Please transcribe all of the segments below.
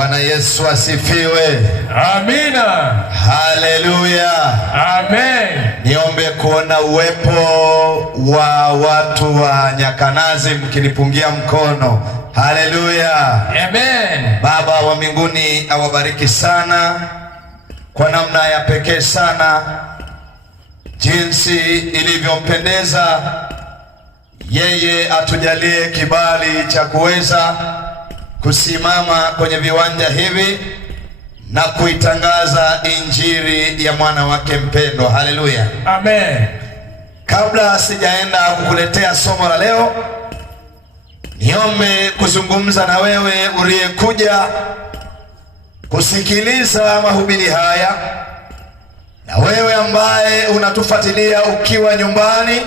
Bwana Yesu asifiwe. Amina. Haleluya. Amen. Niombe kuona uwepo wa watu wa Nyakanazi mkinipungia mkono. Haleluya. Amen. Baba wa mbinguni awabariki sana kwa namna ya pekee sana, jinsi ilivyompendeza yeye atujalie kibali cha kuweza kusimama kwenye viwanja hivi na kuitangaza injili ya mwana wake mpendwa. Haleluya. Amen. Kabla sijaenda kukuletea somo la leo, niombe kuzungumza na wewe uliyekuja kusikiliza mahubiri haya, na wewe ambaye unatufuatilia ukiwa nyumbani,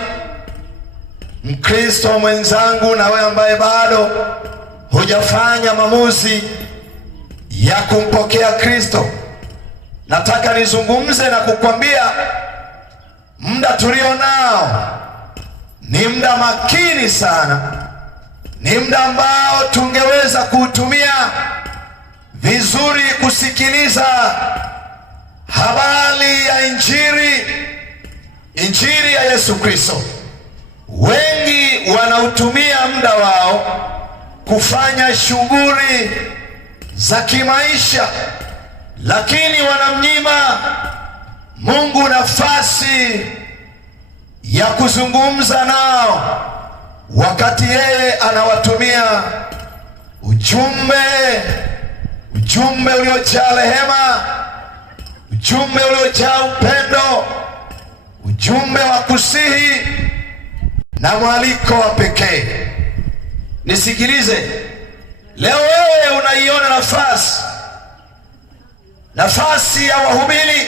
Mkristo mwenzangu, na wewe ambaye bado hujafanya maamuzi ya kumpokea Kristo. Nataka nizungumze na kukwambia muda tulio nao ni muda makini sana, ni muda ambao tungeweza kuutumia vizuri kusikiliza habari ya injili ya Yesu Kristo. Wengi wanautumia muda wao kufanya shughuli za kimaisha, lakini wanamnyima Mungu nafasi ya kuzungumza nao wakati yeye anawatumia ujumbe uliojaa rehema, ujumbe uliojaa upendo, ujumbe wa kusihi na mwaliko wa pekee. Nisikilize leo, wewe unaiona nafasi ya wahubiri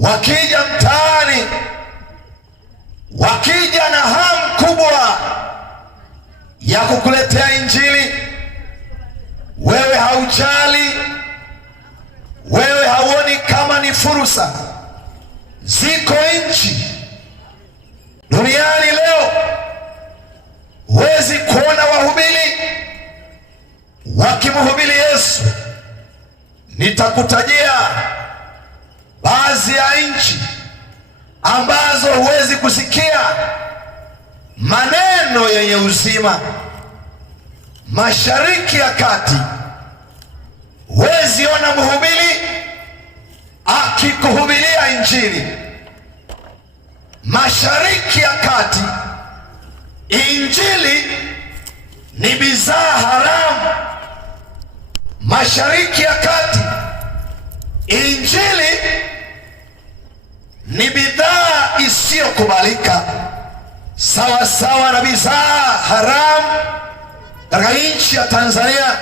wakija mtaani, wakija na hamu kubwa ya kukuletea injili. Wewe haujali, wewe hauoni kama ni fursa. Ziko nchi duniani leo huwezi kuona wahubiri wakimhubiri Yesu. Nitakutajia baadhi ya nchi ambazo huwezi kusikia maneno yenye uzima. Mashariki ya Kati huwezi ona mhubiri akikuhubiria injili. Mashariki ya Kati injili ni bidhaa haramu. Mashariki ya Kati injili ni bidhaa isiyokubalika, sawa sawa na bidhaa haramu katika nchi ya Tanzania,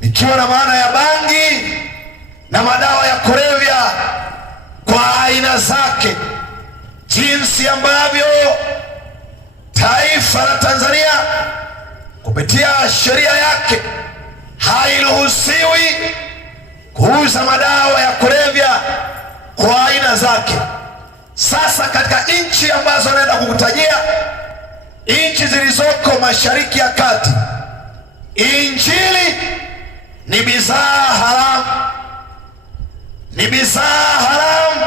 ikiwa na maana ya bangi na madawa ya kulevya kwa aina zake, jinsi ambavyo taifa la Tanzania kupitia sheria yake hairuhusiwi kuuza madawa ya kulevya kwa aina zake. Sasa katika nchi ambazo naenda kukutajia, nchi zilizoko Mashariki ya Kati, injili ni bidhaa haramu, ni bidhaa haramu,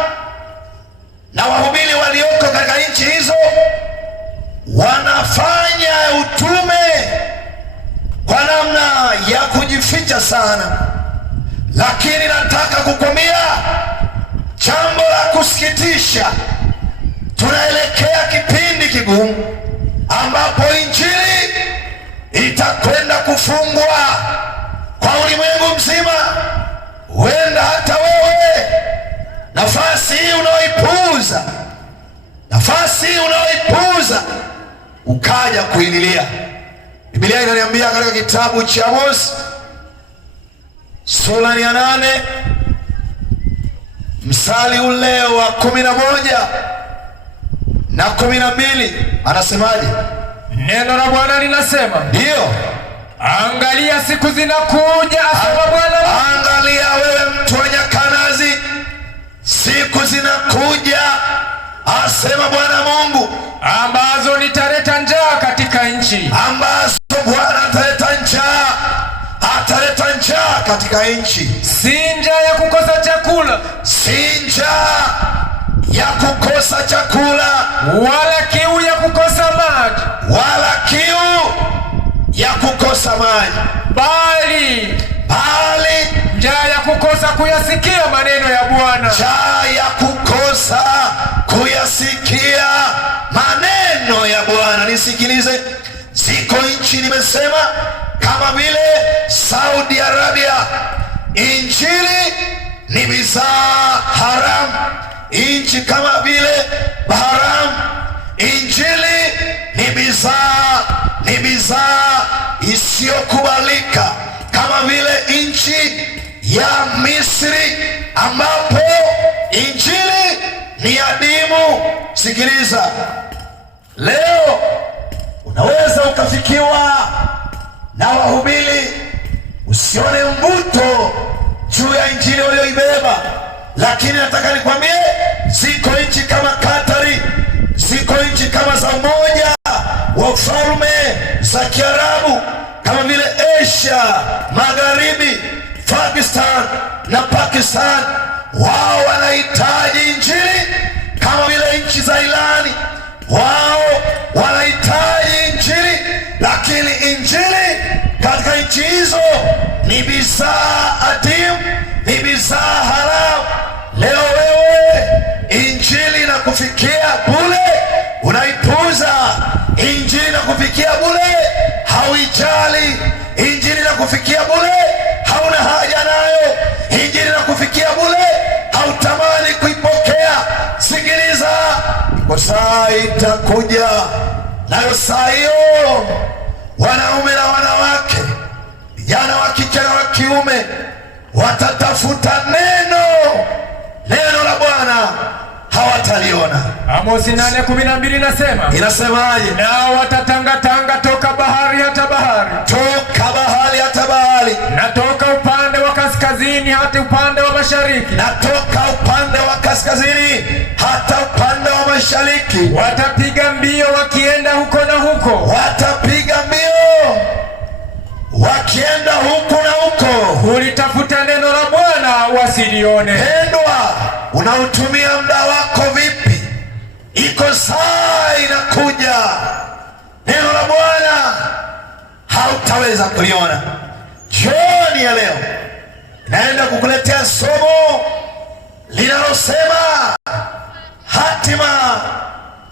na wahubiri walioko katika nchi hizo wanafanya utume kwa namna ya kujificha sana. Lakini nataka kukwambia jambo la kusikitisha, tunaelekea kipindi kigumu ambapo injili itakwenda kufungwa kwa ulimwengu mzima. Huenda hata wewe nafasi hii unaoipuuza ukaja kuililia. Biblia inaniambia katika kitabu cha Amos sura ya 8 mstari ule wa 11 na 12, anasemaje? Neno la Bwana linasema, ndiyo, angalia siku zinakuja, asema Bwana. Angalia wewe mtu wa Nyakanazi, siku zinakuja, asema Bwana Mungu, ambazo nitaleta njaa katika nchi, ambazo Bwana ataleta njaa, ataleta katika nchi, si njaa ya kukosa chakula, si njaa ya kukosa chakula, wala kiu ya kukosa maji, wala kiu ya kukosa maji, bali njaa ya kukosa kuyasikia maneno ya Bwana, njaa ya kukosa kuyasikia maneno ya Bwana. Nisikilize, ziko nchi nimesema, kama vile Saudi Arabia, injili ni bidhaa haramu. Nchi kama vile Bahrain, injili ni bidhaa isiyokubalika. Kama vile nchi ya Misri ambapo injili ni adimu. Sikiliza, leo unaweza ukafikiwa na wahubiri usione mvuto juu ya injili walioibeba, lakini nataka nikwambie, ziko nchi kama Katari, ziko nchi kama za Umoja wa Falme za Kiarabu, kama vile Asia Magharibi, Pakistan na Pakistan. Wao wanahitaji injili kama vile nchi za Irani, wao wanahitaji injili, lakini injili katika nchi hizo ni bidhaa adimu, ni bidhaa haramu. Leo wewe injili inakufikia bure, unaipuza. Injili inakufikia bure, hauijali. Injili inakufikia bure, hauna haja nayo. Injili inakufikia bure, hautamani kuipokea. Sikiliza, kwa saa itakuja, nayo saa hiyo wanaume na wanawake, vijana wa kike na wa kiume watatafuta neno la Bwana, hawataliona. Amosi 8:12 nasema, inasemaje? Nao watatangatanga toka bahari hata bahari, toka bahari hata bahari, na toka upande wa kaskazini hata upande wa mashariki, na toka upande wa kaskazini hata upande wa mashariki. Watapiga mbio wakienda huko na huko, watapiga mbio wakienda huko na huko, kulitafuta neno la Bwana wasilione. Pendwa, unautumia muda wako vipi? Iko saa inakuja, neno la Bwana hautaweza kuliona. Jioni ya leo naenda kukuletea somo linalosema hatima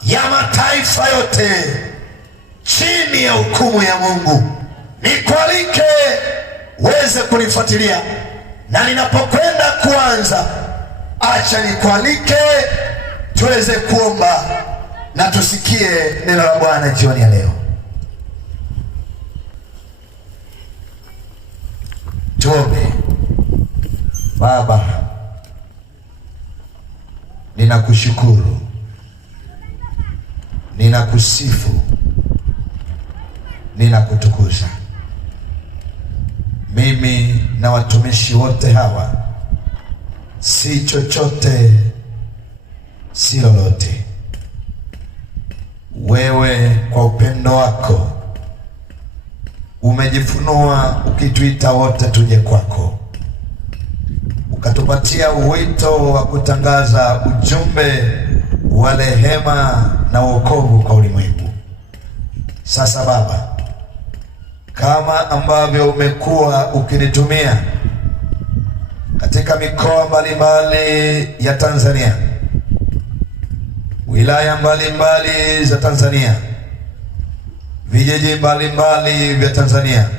ya mataifa yote chini ya hukumu ya Mungu. Nikualike uweze kunifuatilia, na ninapokwenda kuanza, acha nikualike tuweze kuomba na tusikie neno la Bwana jioni ya leo. Tuombe. Baba, ninakushukuru, ninakusifu, ninakutukuza. Mimi na watumishi wote hawa si chochote, si lolote. Wewe kwa upendo wako umejifunua ukituita wote tuje kwako, ukatupatia wito wa kutangaza ujumbe wa rehema na wokovu kwa ulimwengu. Sasa Baba, kama ambavyo umekuwa ukinitumia katika mikoa mbalimbali ya Tanzania, wilaya mbalimbali za Tanzania, vijiji mbalimbali vya Tanzania,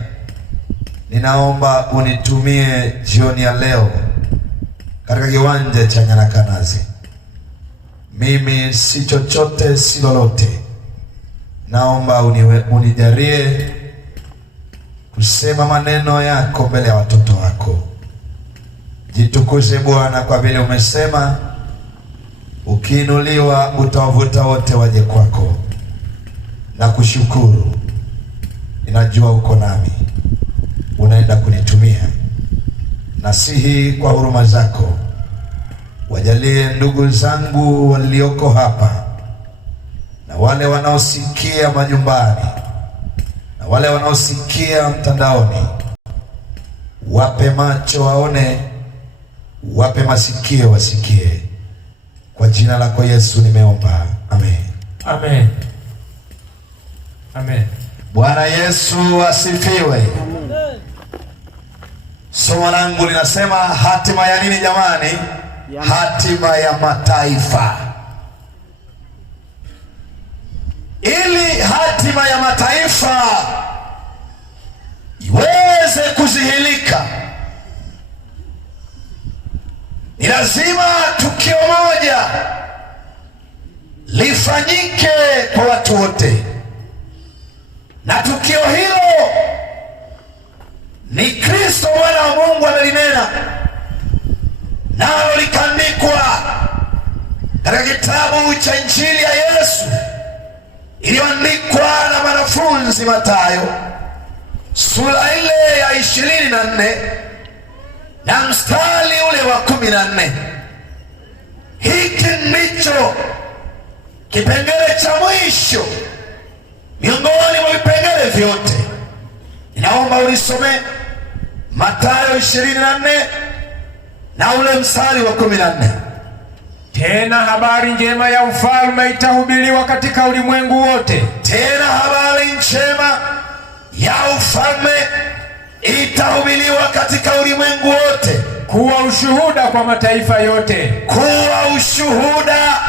ninaomba unitumie jioni ya leo katika kiwanja cha Nyarakanazi. Mimi si chochote, si lolote. Naomba unijalie kusema maneno yako mbele ya watoto wako. Jitukuze Bwana, kwa vile umesema ukiinuliwa utawavuta wote waje kwako. Na kushukuru, ninajua uko nami, unaenda kunitumia. Nasihi kwa huruma zako, wajalie ndugu zangu walioko hapa, na wale wanaosikia majumbani, na wale wanaosikia mtandaoni, wape macho waone, wape masikio wasikie. Kwa jina lako Yesu nimeomba, amen. Amen. Amen. Bwana Yesu asifiwe. Somo langu linasema hatima ya nini jamani? Hatima ya mataifa. Ili hatima ya mataifa iweze kudhihirika, ni lazima tukio moja lifanyike kwa watu wote, na tukio hilo ni Kristo Mwana wa Mungu amelinena, nalo likaandikwa katika kitabu cha Injili ya Yesu iliyoandikwa na mwanafunzi Mathayo sura ile ya 24 na mstari ule wa 14. Hiki ndicho kipengele cha mwisho miongoni mwa vipengele vyote. Ninaomba ulisome Mathayo 24 na ule mstari wa 14. Tena habari njema ya ufalme itahubiriwa katika ulimwengu wote. Tena habari njema ya ufalme itahubiriwa katika ulimwengu wote, kuwa ushuhuda kwa mataifa yote. Kuwa ushuhuda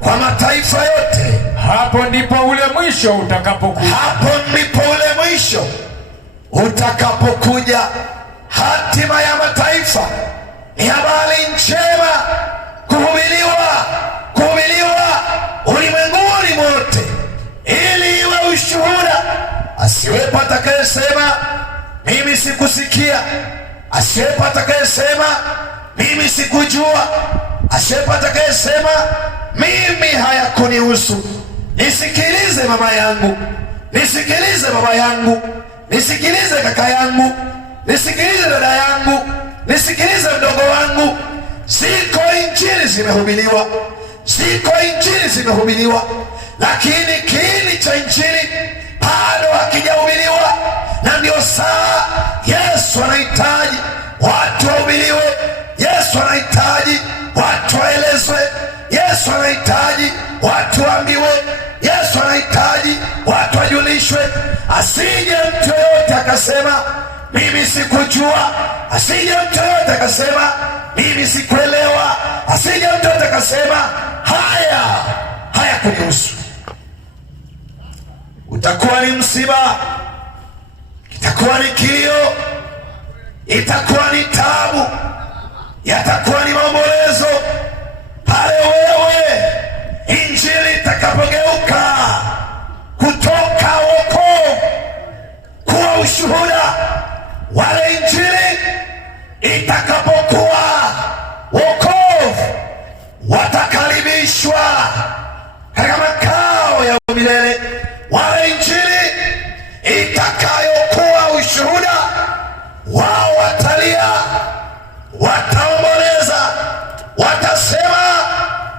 kwa mataifa yote. Hapo ndipo ule mwisho utakapokuja. Hapo ndipo ule mwisho utakapokuja. Hatima ya mataifa ni habari njema kuhubiriwa ulimwenguni mote, ili iwe ushuhuda. Asiwepo atakayesema mimi sikusikia, asiwepo atakayesema mimi sikujua, asiwepo atakayesema mimi hayakunihusu. Nisikilize mama yangu, nisikilize baba yangu, nisikilize kaka yangu, nisikilize dada yangu, nisikilize mdogo wangu. Ziko injili zimehubiriwa, ziko injili zimehubiriwa, lakini kiini cha injili bado hakijahubiriwa. Na ndio saa Yesu anahitaji watu wahubiriwe, Yesu anahitaji watu waelezwe, Yesu anahitaji watu waambiwe, Yesu anahitaji watu wajulishwe. Asije mtu yoyote akasema mimi sikujua, asije mtu yoyote akasema mimi sikuelewa, asije mtu yoyote akasema haya kunihusu. Utakuwa ni msiba, itakuwa ni kilio, itakuwa ni taabu, yatakuwa ni maombolezo pale wewe injili itakapogeuka kutoka wokovu kuwa ushuhuda. Wale injili itakapokuwa wokovu, watakaribishwa katika makao ya milele. Wale injili itakayokuwa ushuhuda, wao watalia, wataomboleza, watasema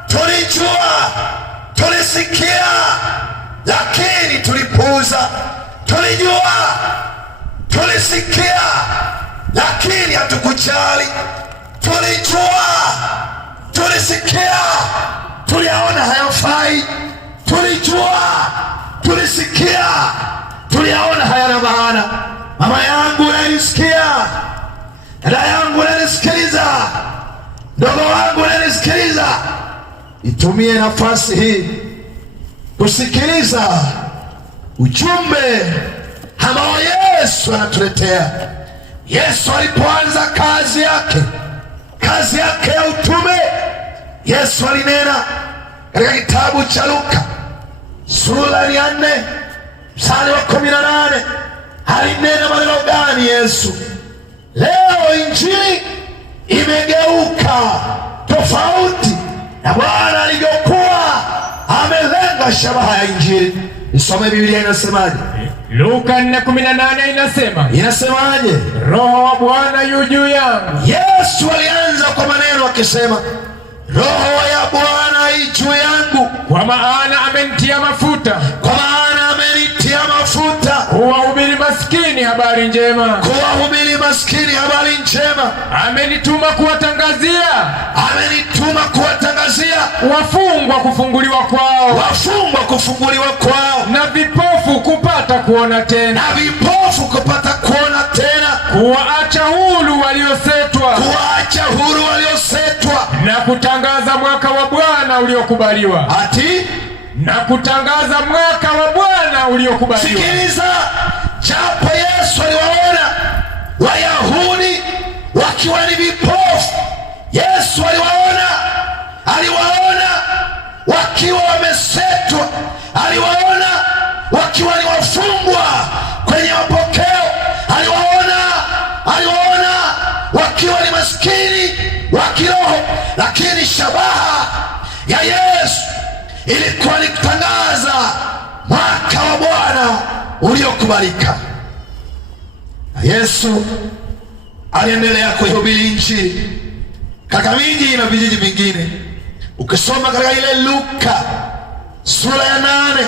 tulijua, tulisikia, lakini tulipuuza. Tulijua, tulisikia, lakini hatukujali. Tulijua, tulisikia, tuliyaona hayafai. Tulijua, tulisikia, tuliyaona hayana maana. Mama yangu unanisikia, dada yangu unanisikiliza, ndogo wangu unanisikiliza, itumie nafasi hii kusikiliza ujumbe ambao Yesu anatuletea. Yesu alipoanza kazi yake ya utume, Yesu alinena katika kitabu cha Luka sura ya 4 mstari wa 18. Alinena maneno gani Yesu? Leo injili imegeuka tofauti na Bwana alivyokuwa amelenga shabaha ya injili. Nisome Biblia inasemaje? Luka 4:18 inasemaje? Roho wa Bwana yu juu yangu. Yesu alianza kwa maneno akisema, Roho ya Bwana yu juu yangu, kwa maana amenitia mafuta. Kwa maana amenitia mafuta kuwahubiri maskini habari habari njema, kuwahubiri maskini habari njema. Amenituma kuwatangazia wafungwa kufunguliwa kwao, na vipofu kupata kuona tena, kuwaacha huru waliosetwa, na kutangaza mwaka wa Bwana uliokubaliwa. Sikiliza, japo Yesu aliwaona Wayahudi wakiwa ni vipofu, Yesu aliwaona wakiwa wamesetwa, aliwaona wakiwa ni wafungwa kwenye mapokeo, aliwaona wakiwa ni maskini wa kiroho, lakini shabaha ya Yesu ilikuwa ni kutangaza mwaka wa Bwana uliokubalika. Na Yesu aliendelea kuihubiri nchi katika miji na vijiji vingine. Ukisoma katika ile Luka sura ya 8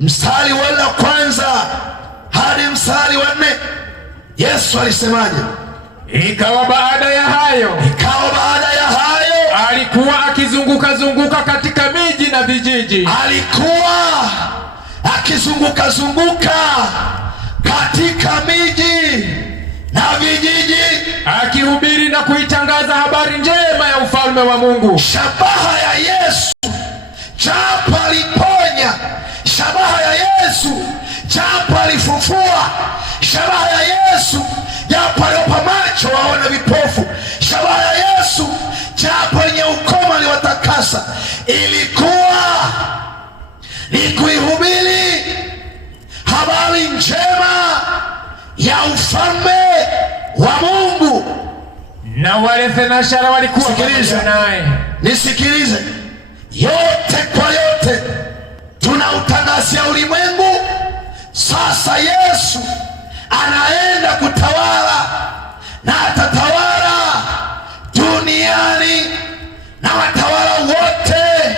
mstari wa kwanza hadi mstari wa 4, Yesu alisemaje? Ikawa baada ya hayo alikuwa akizunguka katika miji na vijiji. Akihubiri na kuitangaza habari njema ya ufalme wa Mungu. Shabaha ya Yesu japo aliponya, shabaha ya Yesu japo alifufua, shabaha ya Yesu japo aliwapa macho waone vipofu, shabaha ya Yesu japo wenye ukoma aliwatakasa, ilikuwa ni kuihubiri habari njema ya ufalme wa Mungu. Na wale thenashara walikuwa naye. Nisikilize, yote kwa yote tunautangazia ulimwengu. Sasa Yesu anaenda kutawala, na atatawala duniani, na watawala wote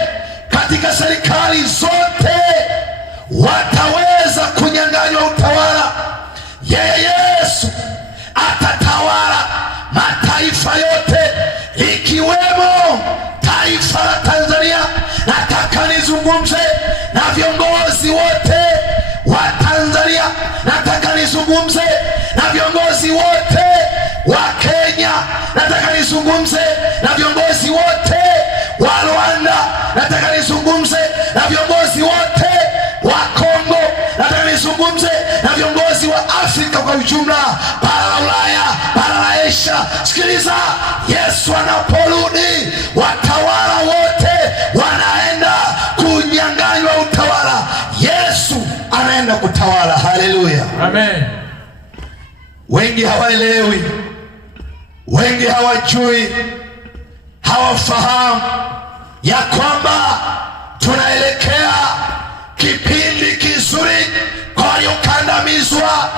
katika serikali zote wataweza kunyang'anywa utawala. Yeye Yesu atatawala mataifa yote ikiwemo taifa la Tanzania. Nataka nizungumze na viongozi wote wa Tanzania, nataka nizungumze na viongozi wote wa Kenya, nataka nizungumze na viongozi wote wa Rwanda, nataka nizungumze na viongozi wote wa Kongo, nataka nizungumze na viongozi wa Afrika kwa ujumla, bara la Ulaya, bara la Asia. Sikiliza, Yesu anaporudi watawala wote wanaenda kunyang'anywa utawala. Yesu anaenda kutawala. Haleluya, amen. Wengi hawaelewi, wengi hawajui, hawafahamu ya kwamba tunaelekea kipindi kizuri kwa waliokandamizwa,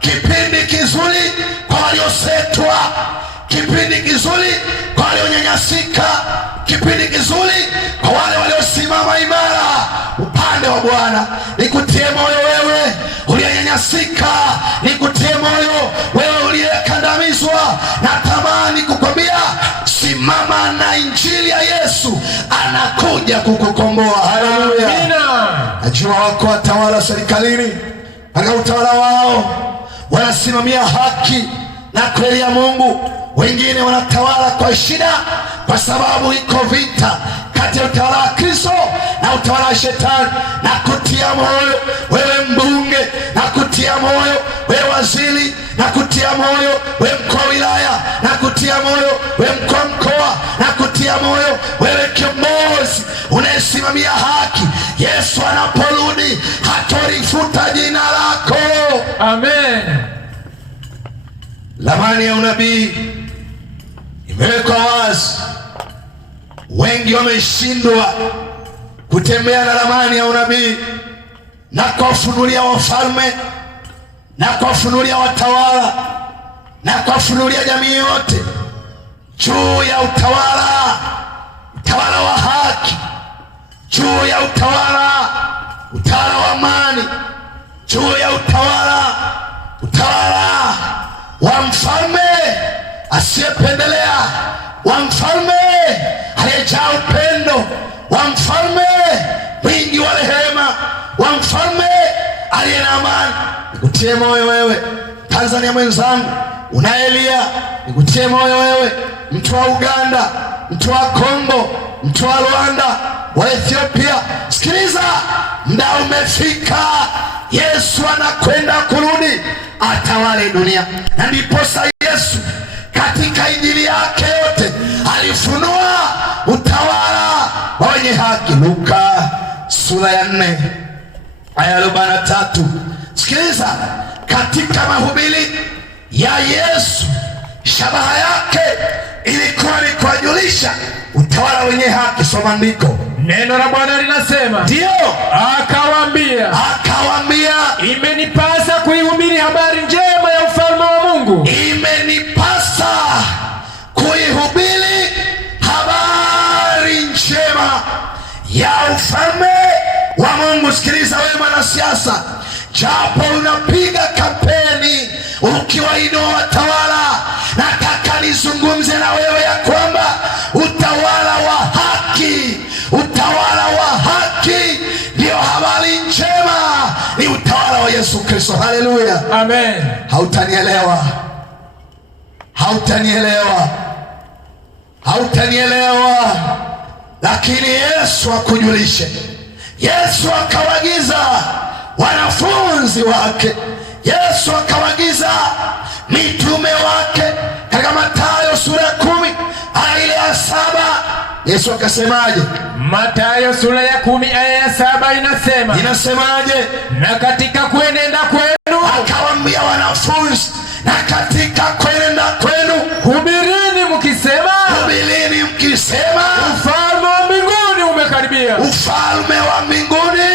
kipindi kizuri kwa waliosetwa, kipindi kizuri kwa walionyanyasika, kipindi kizuri kwa wale waliosimama imara upande wa Bwana. Nikutie moyo wewe uliyenyanyasika, nikutie moyo wewe uliyekandamizwa. Natamani kukwambia, simama na injili ya Yesu, anakuja kukukomboa. Haleluya. Najua wako watawala serikalini, katika utawala wao wanasimamia haki na kweli ya Mungu. Wengine wanatawala kwa shida, kwa sababu iko vita kati ya utawala wa Kristo na utawala wa Shetani. Na kutia moyo wewe mbunge, na kutia moyo wewe waziri, na kutia moyo wewe mkuu wa wilaya, na kutia moyo wewe mkuu wa mkoa, na kutia moyo wewe kiongozi unayesimamia haki. Yesu anaporudi hatolifuta jina lako. Amen. Ramani ya unabii imewekwa wazi. Wengi wameshindwa kutembea na ramani ya unabii na kuwafunulia wafalme na kuwafunulia watawala na kuwafunulia jamii yote juu ya utawala wa haki, juu ya utawala wa amani, juu ya utawala usiyependelea, wa mfalme aliyejaa upendo, wa mfalme mwingi wa rehema, wa mfalme aliye na amani. Nikutie moyo wewe Tanzania mwenzangu unaelia, nikutie moyo wewe mtu wa Uganda, mtu wa Kongo, mtu wa Rwanda, wa Ethiopia. Sikiliza, muda umefika. Yesu anakwenda kurudi atawale dunia, na ndiposa Yesu katika injili yake yote alifunua utawala wa wenye haki. Luka sura ya 4 aya 43. Sikiliza, katika mahubiri ya Yesu shabaha yake ilikuwa ni kuwajulisha utawala wenye haki. Soma andiko. Neno la Bwana linasema, ndio, akawaambia, imenipasa kuihubiri habari njema ya ufalme wa Mungu. Imenipasa kuihubiri habari njema ya ufalme wa Mungu. Sikiliza wewe mwanasiasa, japo unapiga kampeni ukiwainua watawala, nataka nizungumze na wewe ya kwamba utawala wa haki, utawala wa haki ndio habari njema, ni utawala wa Yesu Kristo. Haleluya, amen. Hautanielewa, lakini Yesu akujulishe. Yesu akawagiza wanafunzi wake, Yesu akawagiza mitume wake katika Mathayo sura ya 10 aya ile ya 7. Yesu akasemaje? Mathayo sura ya 10 aya ya 7 inasemaje? Na katika kuenenda kwenu, akawaambia wanafunzi, na katika kuenenda kwenu hubirini mkisema, ufalme wa mbinguni umekaribia. Ufalme wa mbinguni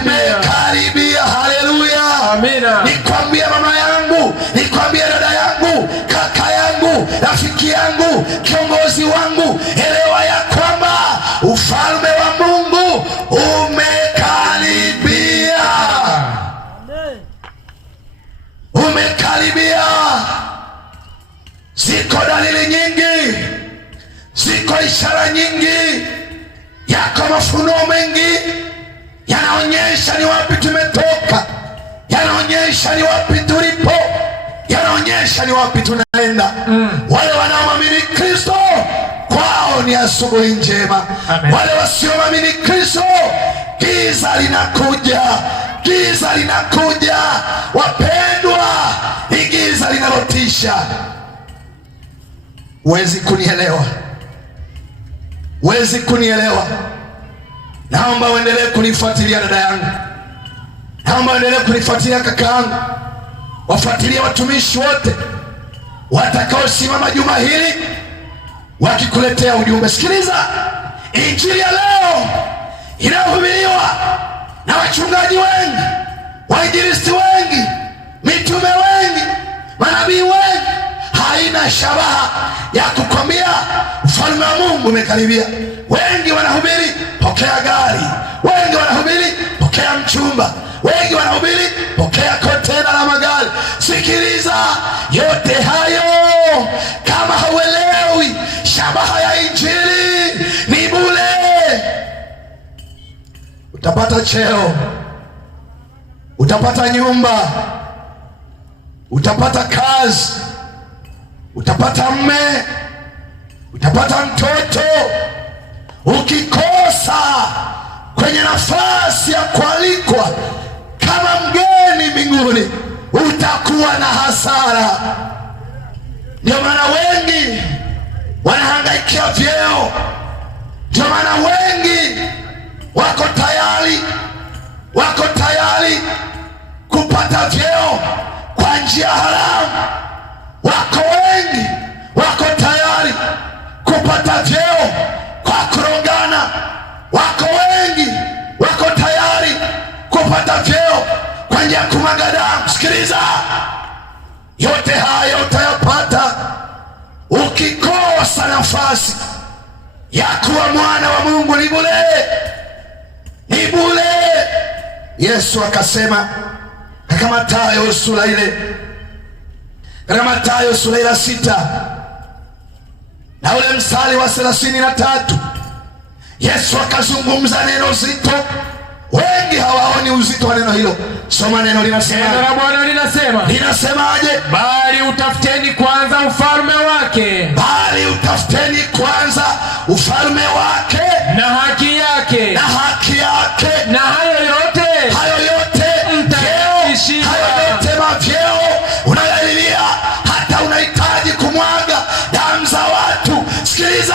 umekaribia. Haleluya, amina. Nikwambia mama yangu, nikwambia dada yangu, kaka yangu, rafiki yangu, kiongozi wangu, elewa ya kwamba ufalme wa Mungu umekaribia. Umekaribia. Ziko dalili nyingi, ziko ishara nyingi, yako mafunuo mengi yanaonyesha ni wapi tumetoka, yanaonyesha ni wapi tulipo, yanaonyesha ni wapi tunaenda. Wale wanaomwamini Kristo kwao ni asubuhi njema. Amen. Wale wasiomwamini Kristo, giza linakuja, giza linakuja. Wapendwa, ni giza linalotisha. Huwezi kunielewa, naomba uendelee kunifuatilia dada yangu, naomba uendelee kunifuatilia kaka yangu, wafuatilia watumishi wote watakaosimama juma hili wakikuletea ujumbe. Sikiliza, injili ya leo inayohubiriwa na wachungaji wengi, wainjilisti wengi, mitume wengi, manabii wengi, haina shabaha ya kukwambia ufalme wa Mungu umekaribia. Wengi wanahubiri pokea gari, wengi wanahubiri pokea mchumba, wengi wanahubiri pokea kontena la magari. Sikiliza, yote hayo kama hauelewi shabaha ya injili ni bure. Utapata cheo, utapata nyumba, utapata kazi, utapata mme, utapata mtoto. Ukikosa kwenye nafasi ya kualikwa kama mgeni mbinguni, utakuwa na hasara. Ndio maana wengi wanahangaikia vyeo, ndio maana wengi wako tayari kupata vyeo kwa njia haramu. Wako wengi wako tayari kupata vyeo kwa kurogana. Wako wengi wako tayari kupata vyeo kwa njia ya kumwaga damu. Sikiliza, yote haya utayapata ukikosa nafasi ya kuwa mwana wa Mungu. Ni bure, ni bure. Yesu akasema katika Mathayo sura ile 6 na ule mstari wa 33 Yesu akazungumza neno zito. Wengi hawaoni uzito wa neno hilo. Soma neno linasema. Neno la Bwana linasema. Linasemaje? Bali utafuteni kwanza ufalme wake. Bali utafuteni kwanza ufalme wake na haki yake. Na haki yake. Na hayo yote mtayaishiwa. Hayo yote mavyeo unayalilia, hata unahitaji kumwaga damu za watu. Sikiliza,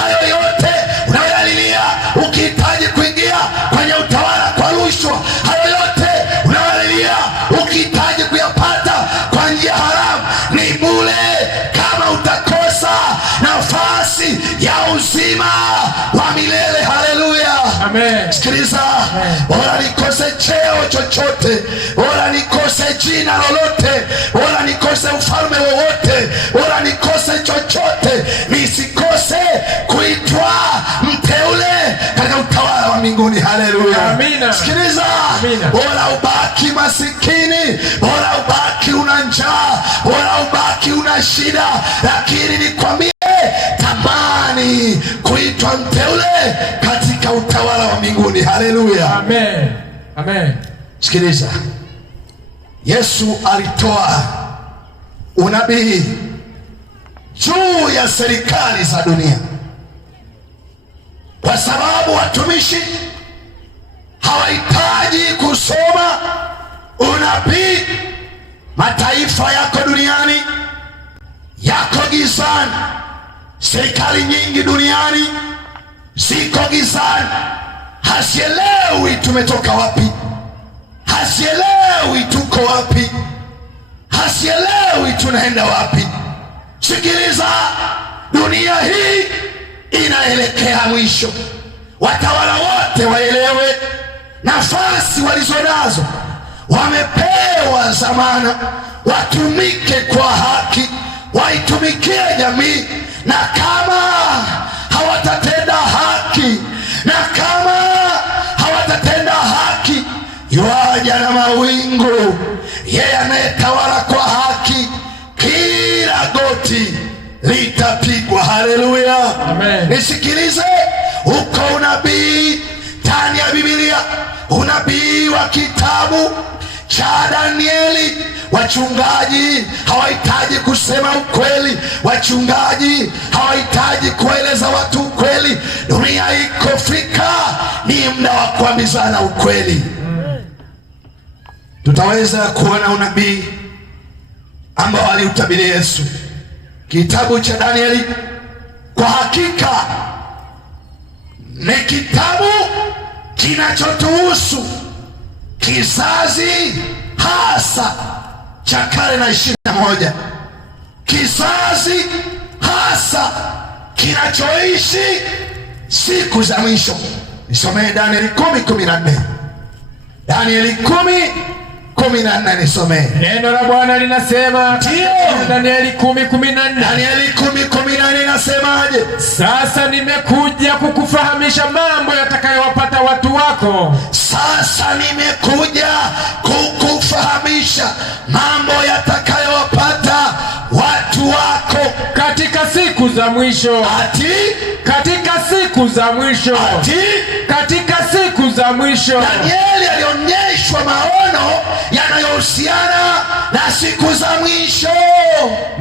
hayo yote unayalilia, ukihitaji kuingia kwenye utawala kwa rushwa, hayo yote unayalilia, ukihitaji kuyapata kwa njia haramu, ni bure kama utakosa nafasi ya uzima wa milele. Haleluya, amen. Sikiliza, bora nikose cheo chochote, bora nikose jina lolote, bora nikose ufalme wowote, bora nikose chochote, nisikose kuitwa mteule katika utawala wa mbinguni. Haleluya, amina. Sikiliza, bora ubaki masikini, bora ubaki una njaa, bora ubaki una shida, lakini nikwambie, tamani kuitwa mteule katika utawala wa mbinguni. Haleluya, amen. Amen. Sikiliza, Yesu alitoa unabii juu ya serikali za dunia, kwa sababu watumishi hawahitaji kusoma unabii. Mataifa yako duniani yako gizani, serikali nyingi duniani ziko gizani, hasielewi tumetoka wapi, hasielewi tuko wapi, hasielewi tunaenda wapi. Sikiliza, dunia hii inaelekea mwisho. Watawala wote waelewe nafasi walizonazo, wamepewa zamana, watumike kwa haki, waitumikie jamii, na kama hawatatenda haki, na kama hawatatenda haki, yuaja na mawingu. Yeye anayetawala kwa haki, kila goti litapigwa. Haleluya, amen. Nisikilize, uko unabii ndani ya Biblia, unabii wa kitabu cha Danieli. Wachungaji hawahitaji kusema ukweli, wachungaji hawahitaji kueleza watu ukweli. Dunia iko fika, ni muda wa kuambizana ukweli. Tutaweza kuona unabii ambao aliutabiri Yesu. Kitabu cha Danieli kwa hakika ni kitabu kinachotuhusu kizazi hasa cha karne ya 21, kizazi hasa kinachoishi siku za mwisho. Nisomee Danieli 10:14. Danieli 10:14, nisomee. Neno la Bwana linasema. Ndio, Danieli 10:14. Danieli 10:14 inasemaje? Sasa nimekuja kukufahamisha mambo yatakayowapata watu wako. Sasa nimekuja kukufahamisha mambo yatakayowapata watu wako katika siku za mwisho. Ati? Katika siku za mwisho. Ati? Katika siku za mwisho. Danieli alionyeshwa maono yanayohusiana na siku za mwisho.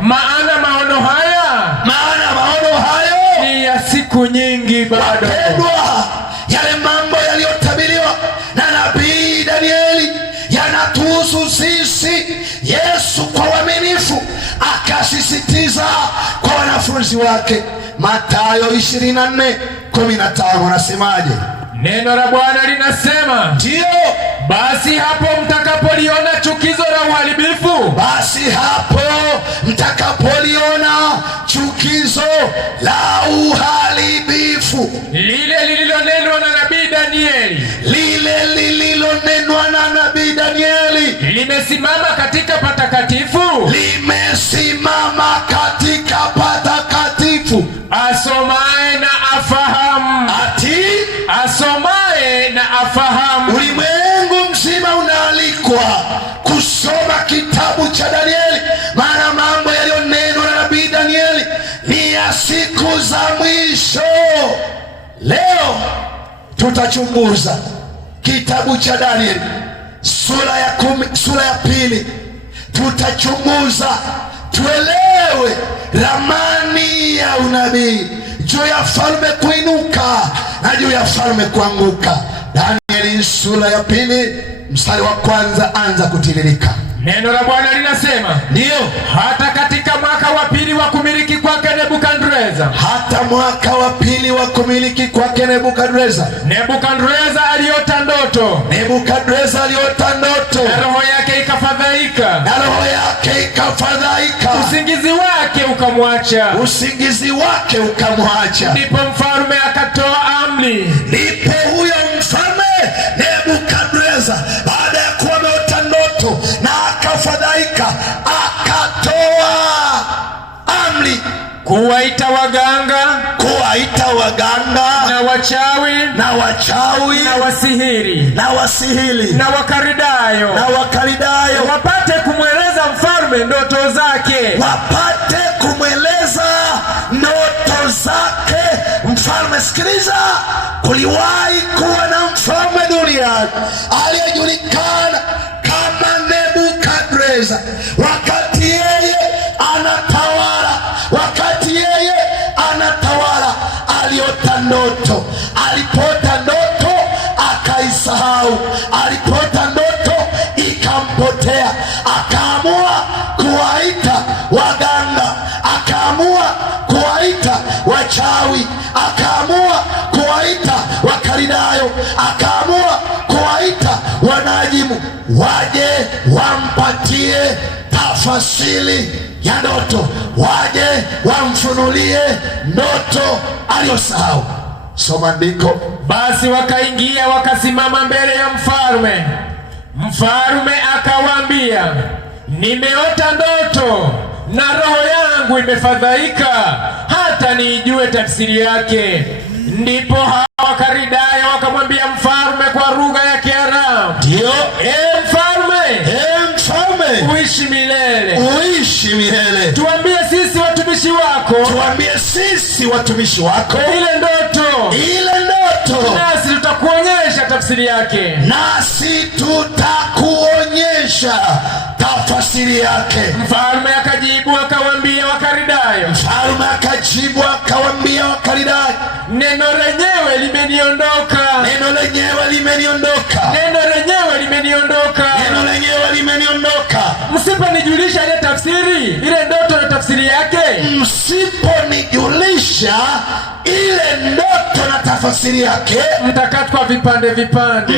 Maana maono haya ni ya siku nyingi bado. Wapendwa, yale mambo yaliyotabiriwa na nabii Danieli yanatuhusu sisi. Yesu kwa uaminifu akasisitiza kwa wanafunzi wake. Mathayo 24:15, nasemaje? Neno la Bwana linasema. Ndio, basi hapo mtakapoliona chukizo la uharibifu, basi hapo mtakapoliona chukizo la uharibifu, lile lililonenwa na nabii Danieli, lile lililonenwa na nabii Danieli limesimama katika patakatifu, limesimama katika patakatifu. Asomaye na afahamu. Ati? Asomaye na afahamu. Ulimwengu mzima unaalikwa kusoma kitabu cha Danieli, maana mambo yaliyonenwa na nabii Danieli ni ya siku Leo tutachunguza kitabu cha Danieli sura ya 2. Tutachunguza tuelewe ramani ya unabii juu ya falme kuinuka na juu ya falme kuanguka. Danieli sura ya 2 mstari wa 1 anza kutiririka. Neno la Bwana linasema, ndiyo, hata katika mwaka wa 2 wa kumiliki kwake Nebukadreza, hata mwaka wa 2 wa kumiliki kwake Nebukadreza, Nebukadreza aliota ndoto, Nebukadreza aliota ndoto, na roho yake ikafadhaika, na roho yake ikafadhaika, usingizi wake ukamwacha, usingizi wake ukamwacha. Ndipo mfalme akatoa amri, ndipo huyo mfalme Nebukadreza baada ya kuwa ameota ndoto na akafadhaika, akatoa amri kuwaita waganga na wachawi na wasihiri na wakaridayo wapate kumweleza mfalme ndoto zake, Mfalme, sikiliza, kuliwahi kuwa na mfalme duniani aliyejulikana kama Nebukadreza. Wakati yeye anatawala, aliota ndoto. Alipota ndoto akaisahau, alipota ndoto ikampotea. Akaamua kuwaita waganga, akaamua kuwaita wachawi, akaamua kuwaita wakaridayo, akaamua kuwaita wanajimu waje wampatie tafasiri ya ndoto, waje wamfunulie ndoto aliyosahau. Soma andiko. Basi wakaingia wakasimama mbele ya mfalme. Mfalme akawaambia, nimeota ndoto na roho yangu imefadhaika hata niijue tafsiri yake. Ndipo hao wakaridayo wakamwambia mfalme kwa lugha ya Kiaramu, ndio, mfalme, uishi milele, tuambie sisi watumishi wako ile ndoto, nasi tutakuonyesha tafsiri yake. Mfalme akajibu akawaambia wakaridayo, neno lenyewe limeniondoka. Msiponijulisha ile tafsiri, ile ndoto na tafsiri yake, mtakatwa vipande vipande,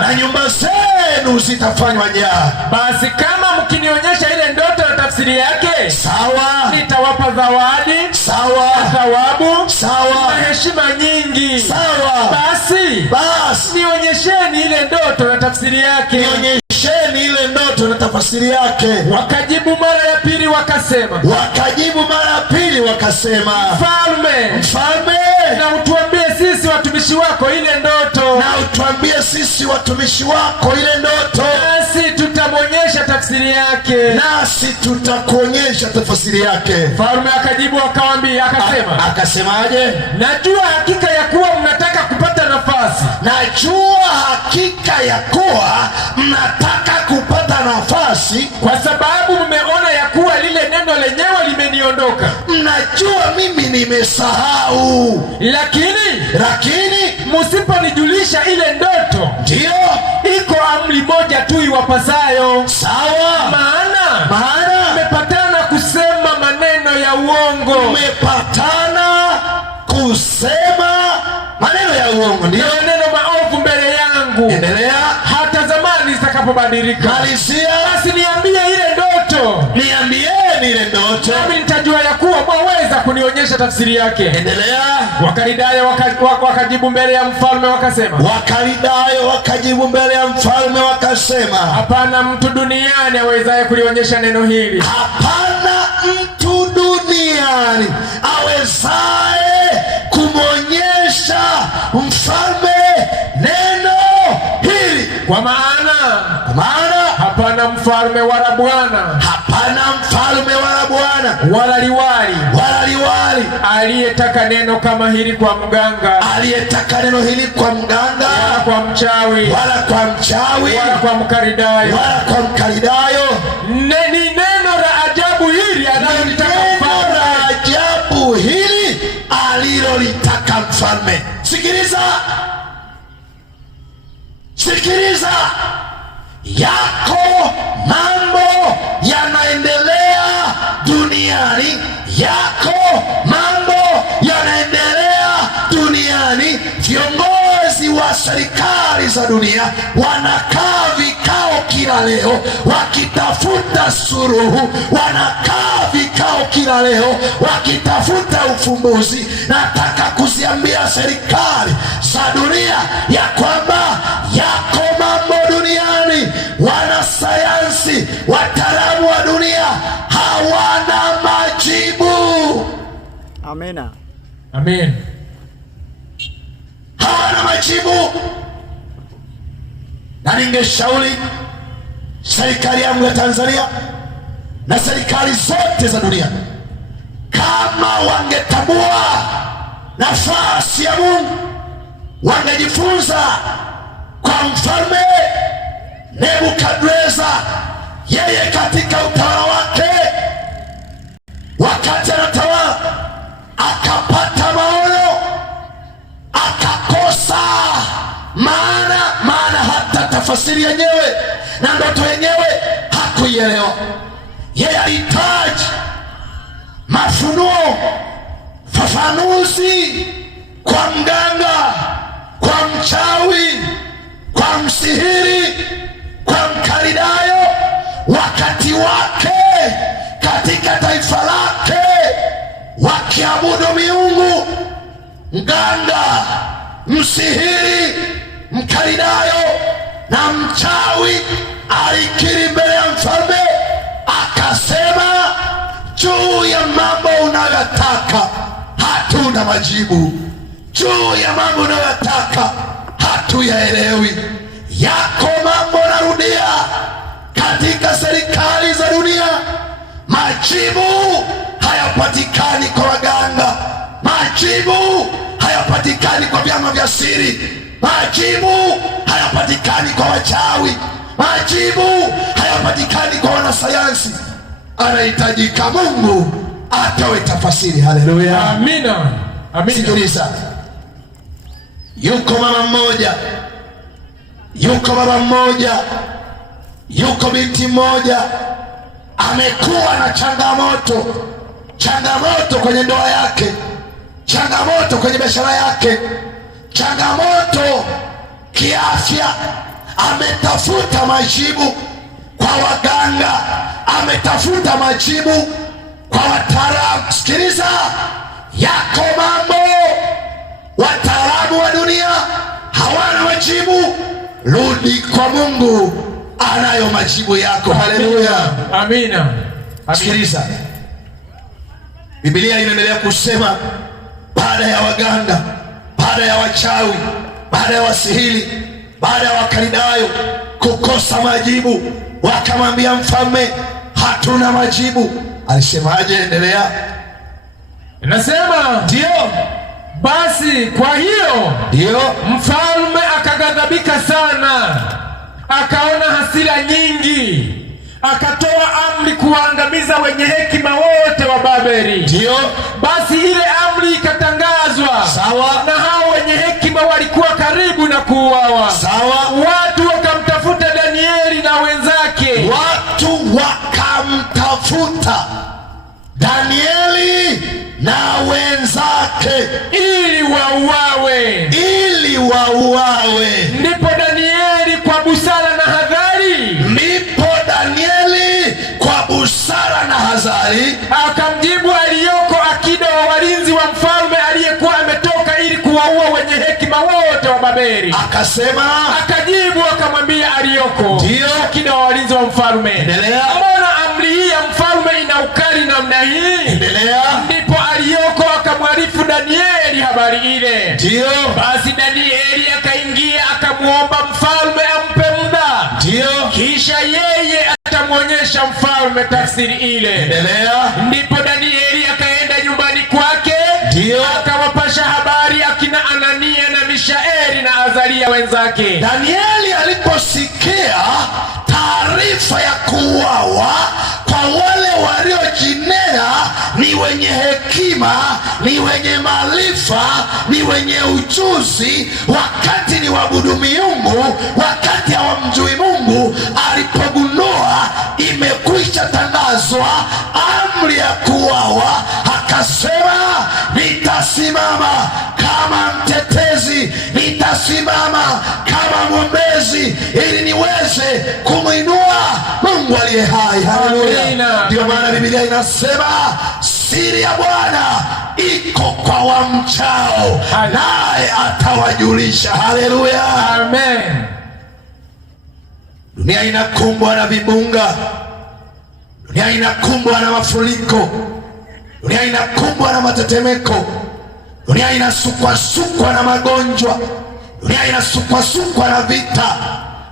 na nyumba zenu zitafanywa jaa. Basi kama mkinionyesha ile ndoto na tafsiri yake, sawa, nitawapa zawadi, thawabu, na heshima nyingi. Sawa. Basi nionyesheni ile ndoto na tafsiri yake. Wakajibu mara ya pili wakasema, Mfalme, na utuambie sisi watumishi wako ile ndoto, nasi tutamwonyesha tafsiri yake. Mfalme akajibu akasema, akasemaje? Najua hakika ya kuwa mnataka kupata nafasi, kwa sababu mmeona ya kuwa lile neno lenyewe limeniondoka. Mnajua mimi nimesahau, lakini msiponijulisha ile ndoto, ndio iko amri moja tu iwapasayo. Sawa. Maana mmepatana kusema maneno ya uongo. Ndio maneno maovu mbele yangu. Endelea. Hata zamani zitakapobadilika. Malizia. Basi niambieni ile ndoto, nami nitajua ya kuwa mwaweza kunionyesha tafsiri yake. Endelea. Wakaridayo wakajibu mbele ya mfalme wakasema, hapana mtu duniani awezaye kulionyesha neno hili. Kumwonyesha mfalme neno hili, kwa maana hapana mfalme wala bwana, hapana mfalme wala bwana, wala liwali aliyetaka neno kama hili kwa mganga, wala kwa mchawi, wala kwa mkaridayo, ni neno la ajabu hili analolitaka mfalme. Ajabu hili alilolitaka mfalme. Sikiliza, yako mambo yanaendelea duniani, Viongozi wa serikali za dunia wanakaa vikao kila leo wakitafuta suluhu, wakitafuta ufumbuzi. Nataka kuziambia serikali za dunia ya kwamba yako mambo duniani, wanasayansi, wataalamu wa dunia hawana majibu. Amina. Amen. Hawana majibu. Na ningeshauri serikali yangu ya Tanzania na serikali zote za dunia, kama wangetambua nafasi ya Mungu, wangejifunza kwa mfalme Nebukadreza. Yeye katika utawala wake, wakati anatawala, akapata maono, akakosa maana hata tafasiri yenyewe na ndoto yenyewe hakuielewa. Yeye alihitaji mafunuo, fafanuzi kwa mganga, kwa mchawi, kwa msihiri, kwa mkaridayo. Wakati wake katika taifa lake wakiabudu miungu, mganga, msihiri, mkaridayo na mchawi, alikiri mbele ya mfalme akasema, juu ya mambo unayotaka hatuna majibu, juu ya mambo unayotaka hatuyaelewi. Yako mambo, narudia, katika serikali za dunia majibu hayapatikani kwa waganga, majibu hayapatikani kwa vyama vya siri, majibu hayapatikani kwa wachawi, majibu hayapatikani kwa wanasayansi. Anahitajika Mungu atoe tafasiri. Haleluya, amina, amina. Sikiliza, yuko mama mmoja, yuko baba mmoja, yuko binti mmoja, amekuwa na changamoto kwenye ndoa yake, changamoto kwenye biashara yake, changamoto kiafya. Ametafuta majibu kwa waganga, ametafuta majibu kwa wataalamu. Sikiliza, yako mambo wataalamu wa dunia hawana majibu. Rudi kwa Mungu, anayo majibu yako. Haleluya, amina. Sikiliza, Biblia inaendelea kusema, baada ya waganga, baada ya wachawi, baada ya wasihiri, baada ya wakaridayo kukosa majibu, wakamwambia mfalme, hatuna majibu. Alisemaje? Endelea. Nasema ndio. Basi kwa hiyo ndio mfalme akaghadhabika sana, akaona hasira nyingi, akatoa amri kuwaangamiza wenye hekima wote wa Babeli. Ndio. Basi ile amri ikatangazwa. Sawa. Na hao wenye hekima walikuwa karibu na kuuawa. Sawa. Watu wakamtafuta Danieli na wenzake. Watu wakamtafuta Danieli na wenzake ili wauawe. Ndipo Danieli kwa busara na hadhari akamjibu Arioko, akida wa walinzi wa mfalme, aliyekuwa ametoka ili kuwaua wenye hekima wote wa Babeli. Akajibu akamwambia Arioko, ndio, akida wa walinzi wa mfalme, endelea, mbona amri hii ya mfalme ina ukali namna hii? Endelea. Ndipo Arioko akamwarifu Danieli habari ile. Ndio. Basi Danieli akaingia akamuomba mfalme ampe muda. Ndio. Kisha yeye akamwonyesha mfalme tafsiri ile. Endelea. Ndipo Danieli akaenda nyumbani kwake, ndio akawapasha habari akina Anania na Mishaeli na Azaria wenzake. Danieli aliposikia taarifa ya kuuawa kwa wale waliojinena ni wenye hekima, ni wenye maarifa, ni wenye ujuzi, wakati ni waabudu miungu, wakati hawamjui Mungu, alipogundua imekwisha tangazwa amri ya kuuawa, akasema nitasimama kama mtetezi, nitasimama kama mwombezi, ili niweze kumwinua Mungu aliye hai. Haleluya! Ndio maana Biblia inasema siri ya Bwana iko kwa wamchao, naye atawajulisha. Haleluya, amen. Dunia inakumbwa na vibunga, dunia inakumbwa na mafuriko, dunia inakumbwa na matetemeko, dunia inasukwasukwa na magonjwa, dunia inasukwasukwa na vita.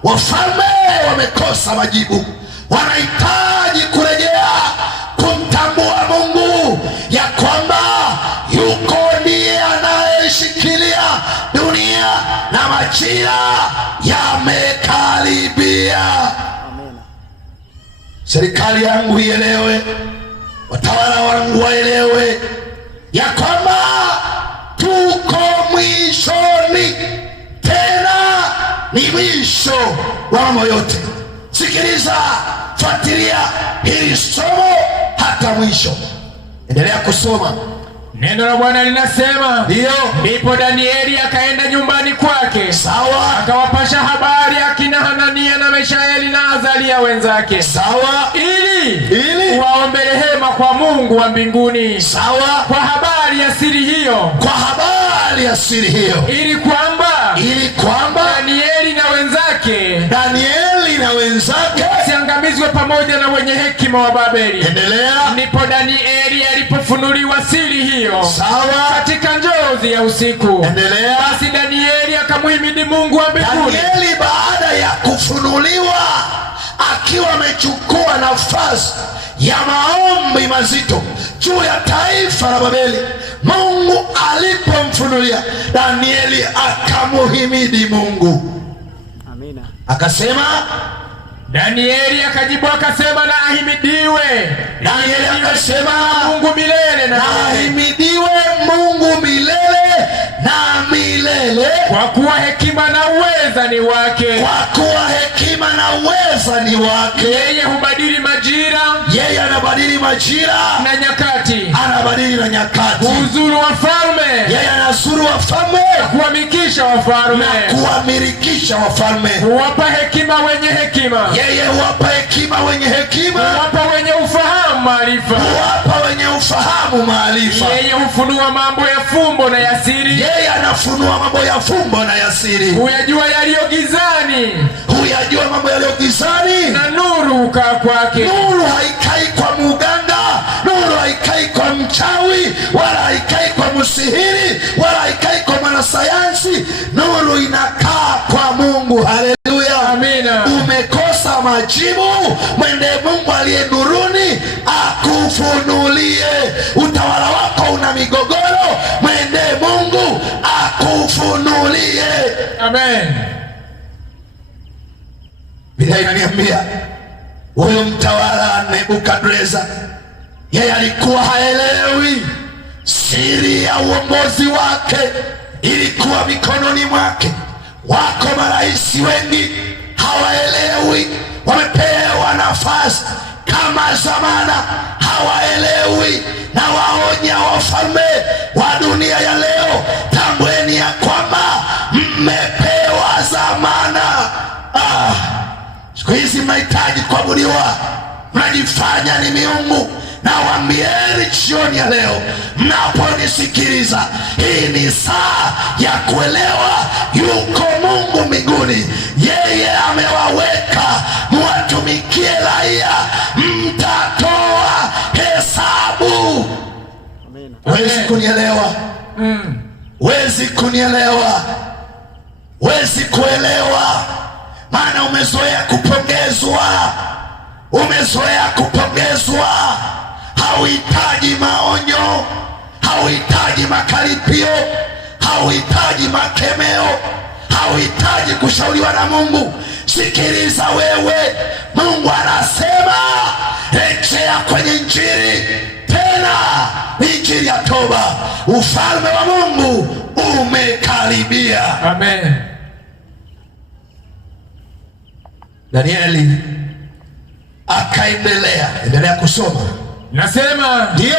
Wafalme wamekosa majibu, wanahitaji kurejea kumtambua Mungu ya kwamba yuko ndiye anayeshikilia dunia na majira yamekaribia. Serikali yangu ielewe, watawala wangu waelewe ya kwamba tuko mwishoni, tena ni mwisho wa mambo yote. Sikiliza, fuatilia hili somo hata mwisho. Endelea kusoma. Neno la Bwana linasema, ndio, ndipo Danieli akaenda nyumbani kwake, sawa, akawapasha habari akina Hanania na Mishaeli na Azaria wenzake, sawa, ili waombe rehema kwa Mungu wa mbinguni, sawa, kwa habari ya siri hiyo, kwa habari ya siri hiyo, ili kwamba Danieli na wenzake siangamizwe pamoja na wenye hekima wa Babeli. Endelea. Ndipo Danieli alipofunuliwa siri hiyo, sawa, katika njozi ya usiku. Endelea. Basi Danieli akamhimidi Mungu wa mbinguni. Danieli baada ya kufunuliwa, akiwa amechukua nafasi ya maombi mazito juu ya taifa la Babeli, Mungu alipomfunulia Danieli akamuhimidi Mungu. Amina. Akasema, Danieli akajibu akasema, na ahimidiwe Danieli akasema, Mungu milele na ahimidiwe Mungu milele na milele, kwa kuwa hekima na uweza ni wake, kwa kuwa hekima na uweza ni wake. Yeye hubadili majira, yeye anabadili majira na nyakati, anabadili na nyakati. Huzuru wafalme, yeye anazuru wafalme, kuwamikisha wafalme, na kuwamirikisha wafalme. Huwapa hekima wenye hekima, yeye huwapa hekima wenye hekima, huwapa wenye ufahamu maarifa, huwapa wenye ufahamu maarifa. Yeye hufunua mambo ya fumbo na ya siri, yeye anafunua mambo ya fumbo na ya siri. Huyajua yaliyo gizani, huyajua mambo yaliyo gizani, na nuru hukaa kwake. Nuru haikai kwa muganga, nuru haikai kwa mchawi, wala haikai kwa msihiri, wala haikai kwa mwanasayansi. Nuru inakaa kwa Mungu. Haleluya, amina. Umekosa majibu, mwende Mungu aliye nuruni akufunulie. Utawala wako una migogoro, mwende Mungu akufunulie. Amen. Biblia inaniambia huyo mtawala Nebukadreza, yeye alikuwa haelewi siri ya uongozi wake ilikuwa mikononi mwake. Wako marais wengi hawaelewi, wamepewa nafasi kama zamana, hawaelewi. Na waonya wafalme wa dunia ya leo, tambueni ya kwamba mmepewa zamana. Siku hizi mnahitaji kuabudiwa, mnajifanya ni miungu. Na waambieni jioni ya leo mnaponisikiliza, hii ni saa ya kuelewa yuko Mungu mbinguni. Yeye amewaweka muwatumikie raia, mtatoa hesabu. Wezi kunielewa? Wezi kunielewa? Wezi kuelewa? Maana umezoea kupongezwa, Umezoea kupongezwa, hauhitaji maonyo, hauhitaji makaripio, hauhitaji makemeo, hauhitaji kushauriwa na Mungu. Sikiliza wewe, Mungu anasema rejea kwenye Injili, tena Injili ya toba. Ufalme wa Mungu umekaribia. Amen. Danieli akaendelea kusoma. Nasema ndio,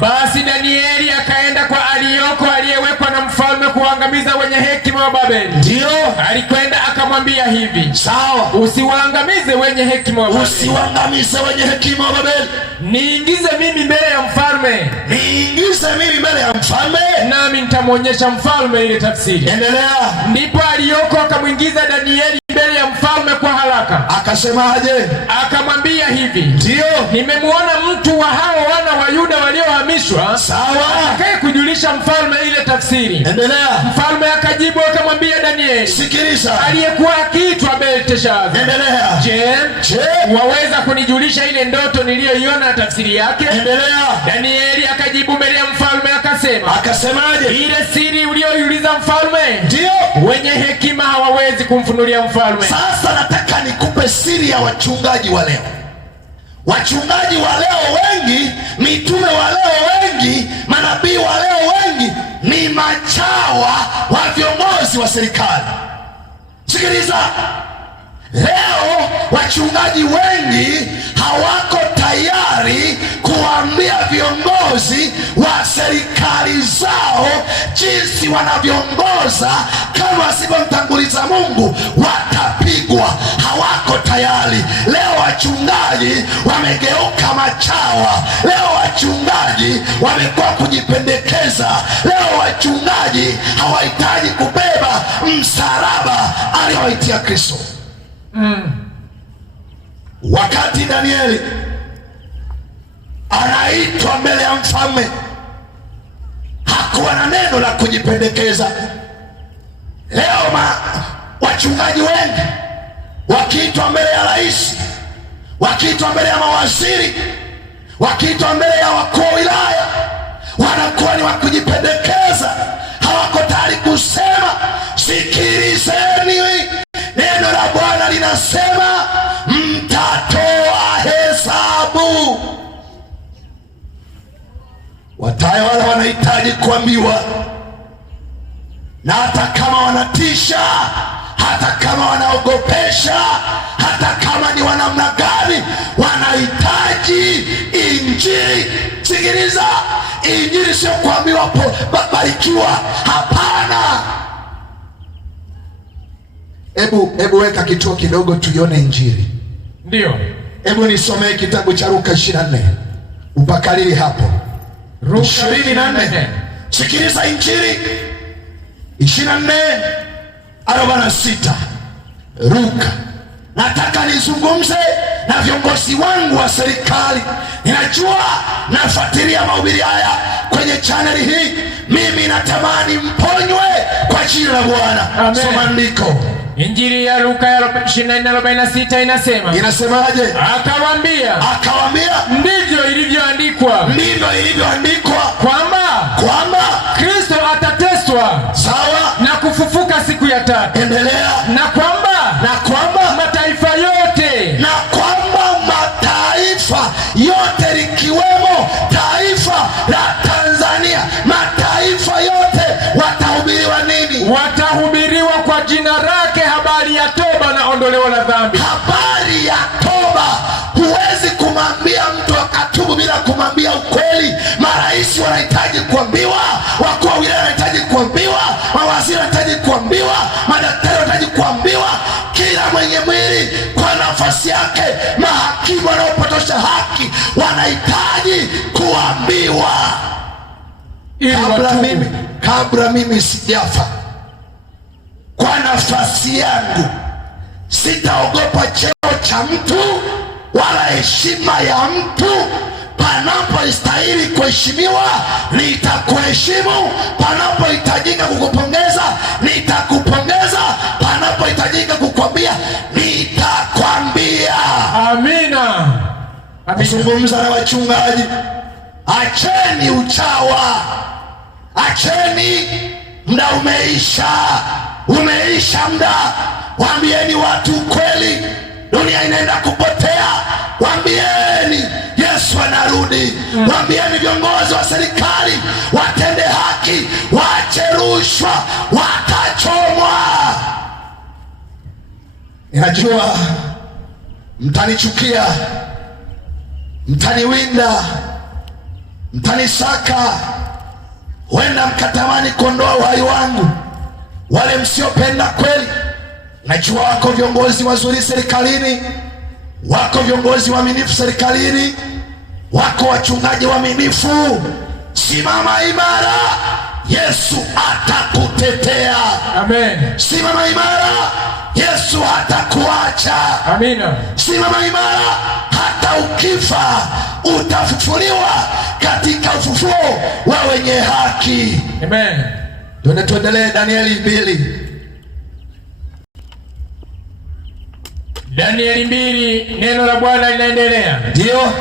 basi Danieli akaenda kwa Arioko aliyewekwa na mfalme kuangamiza wenye hekima wa Babeli. Ndio, alikwenda akamwambia hivi, sawa, usiwaangamize wenye hekima wa Babeli. Usiwaangamize wenye hekima wa Babeli. Niingize mimi mbele ya mfalme. Niingize mimi mbele ya mfalme, nami nitamwonyesha mfalme ile tafsiri. Endelea. Ndipo Arioko akamwingiza Danieli mbele ya mfalme kwa haraka. Akasemaje? Akamwambia hivi, ndio, nimemwona mtu wa hao wana wa Yuda waliohamishwa, sawa, atakaye kujulisha mfalme ile tafsiri. Endelea. Mfalme akajibu akamwambia Danieli, sikiliza, aliyekuwa akiitwa Belteshaza, endelea, je, waweza kunijulisha ile ndoto niliyoiona na tafsiri yake? Endelea. Danieli akajibu mbele ya mfalme akasema, akasemaje? ile siri uliyoiuliza mfalme, ndio, wenye hekima hawawezi kumfunulia mfalme. Sasa nataka nikupe siri ya wachungaji wa leo. Wachungaji wa leo wengi, mitume wa leo wengi, manabii wa leo wengi ni machawa wa viongozi wa serikali. Sikiliza, leo wachungaji wengi hawako tayari kuambia viongozi wa serikali zao jinsi wanavyoongoza. Kama wasipomtanguliza Mungu watapigwa. Hawako tayari. Leo wachungaji wamegeuka machawa. Leo wachungaji wamekuwa kujipendekeza. Leo wachungaji hawahitaji kubeba msalaba aliyowaitia Kristo. Wakati Danieli anaitwa mbele ya mfalme, hakuwa na neno la kujipendekeza. Leo wachungaji wengi wakiitwa mbele ya rais, wakiitwa mbele ya mawaziri, wakiitwa mbele ya wakuu wa wilaya, wanakuwa ni wa kujipendekeza. Hawako tayari kusema, sikilizeni, neno la Bwana linasema mtatoa hesabu. Watawala wanahitaji kuambiwa, na hata kama wanatisha, hata kama wanaogopesha, hata kama ni wanamna gani, wanahitaji Injili. Sikiliza, Injili sio kuambiwa barikiwa. Hapana. Hebu weka kituo kidogo tuione Injili. Ndio. Hebu nisomee kitabu cha Luka 24. Upakalili hapo. Luka 24. Sikiliza Injili 24:46. Luka. Nataka nizungumze na viongozi wangu wa serikali. Ninajua nafuatilia mahubiri haya kwenye chaneli hii. Mimi natamani mponywe kwa jina la Bwana. Soma andiko. Injili ya Luka 24:46 inasema. Inasemaje? Akawaambia, ndivyo ilivyoandikwa. Ndivyo ilivyoandikwa kwamba Kristo atateswa, sawa, na kufufuka siku ya tatu. Endelea. Na kwamba mataifa yote likiwemo taifa la Tanzania, mataifa yote watahubiriwa nini? Watahubiriwa kwa jina lake habari ya toba na ondoleo la dhambi. Habari ya toba. Huwezi kumwambia mtu akatubu bila kumwambia ukweli. Marais wanahitaji kuambiwa, wakuu wa wilaya wanahitaji kuambiwa, mawaziri wanahitaji kuambiwa, madaktari wanahitaji kuambiwa, kila mwenye mwili kwa nafasi yake. Mahakimu wanaopotosha haki wanahitaji kuambiwa. Kabla mimi sijafa, kwa nafasi yangu sitaogopa cheo cha mtu wala heshima ya mtu. Panapoistahili kuheshimiwa nitakuheshimu, panapohitajika kukupongeza nitakupongeza, panapohitajika kukwambia nitakwambia. Amina. Nazungumza na wachungaji, acheni uchawa, acheni, muda umeisha muda. Waambieni watu kweli, dunia inaenda kupotea. Waambieni Yesu anarudi. Waambieni viongozi wa serikali watende haki, waache rushwa, watachomwa. Ninajua mtanichukia, mtaniwinda, mtanisaka, huenda mkatamani kuondoa uhai wangu. Wale msiopenda kweli, najua wako viongozi wazuri serikalini, wako viongozi waaminifu serikalini, wako wachungaji waaminifu. Simama imara, Yesu atakutetea. Amen. Simama imara, Yesu hatakuacha. Amina. Simama imara, hata ukifa utafufuliwa katika ufufuo wa wenye haki. Amen. Tuendelee Danieli 2. Danieli 2, neno la Bwana linaendelea. Ndio.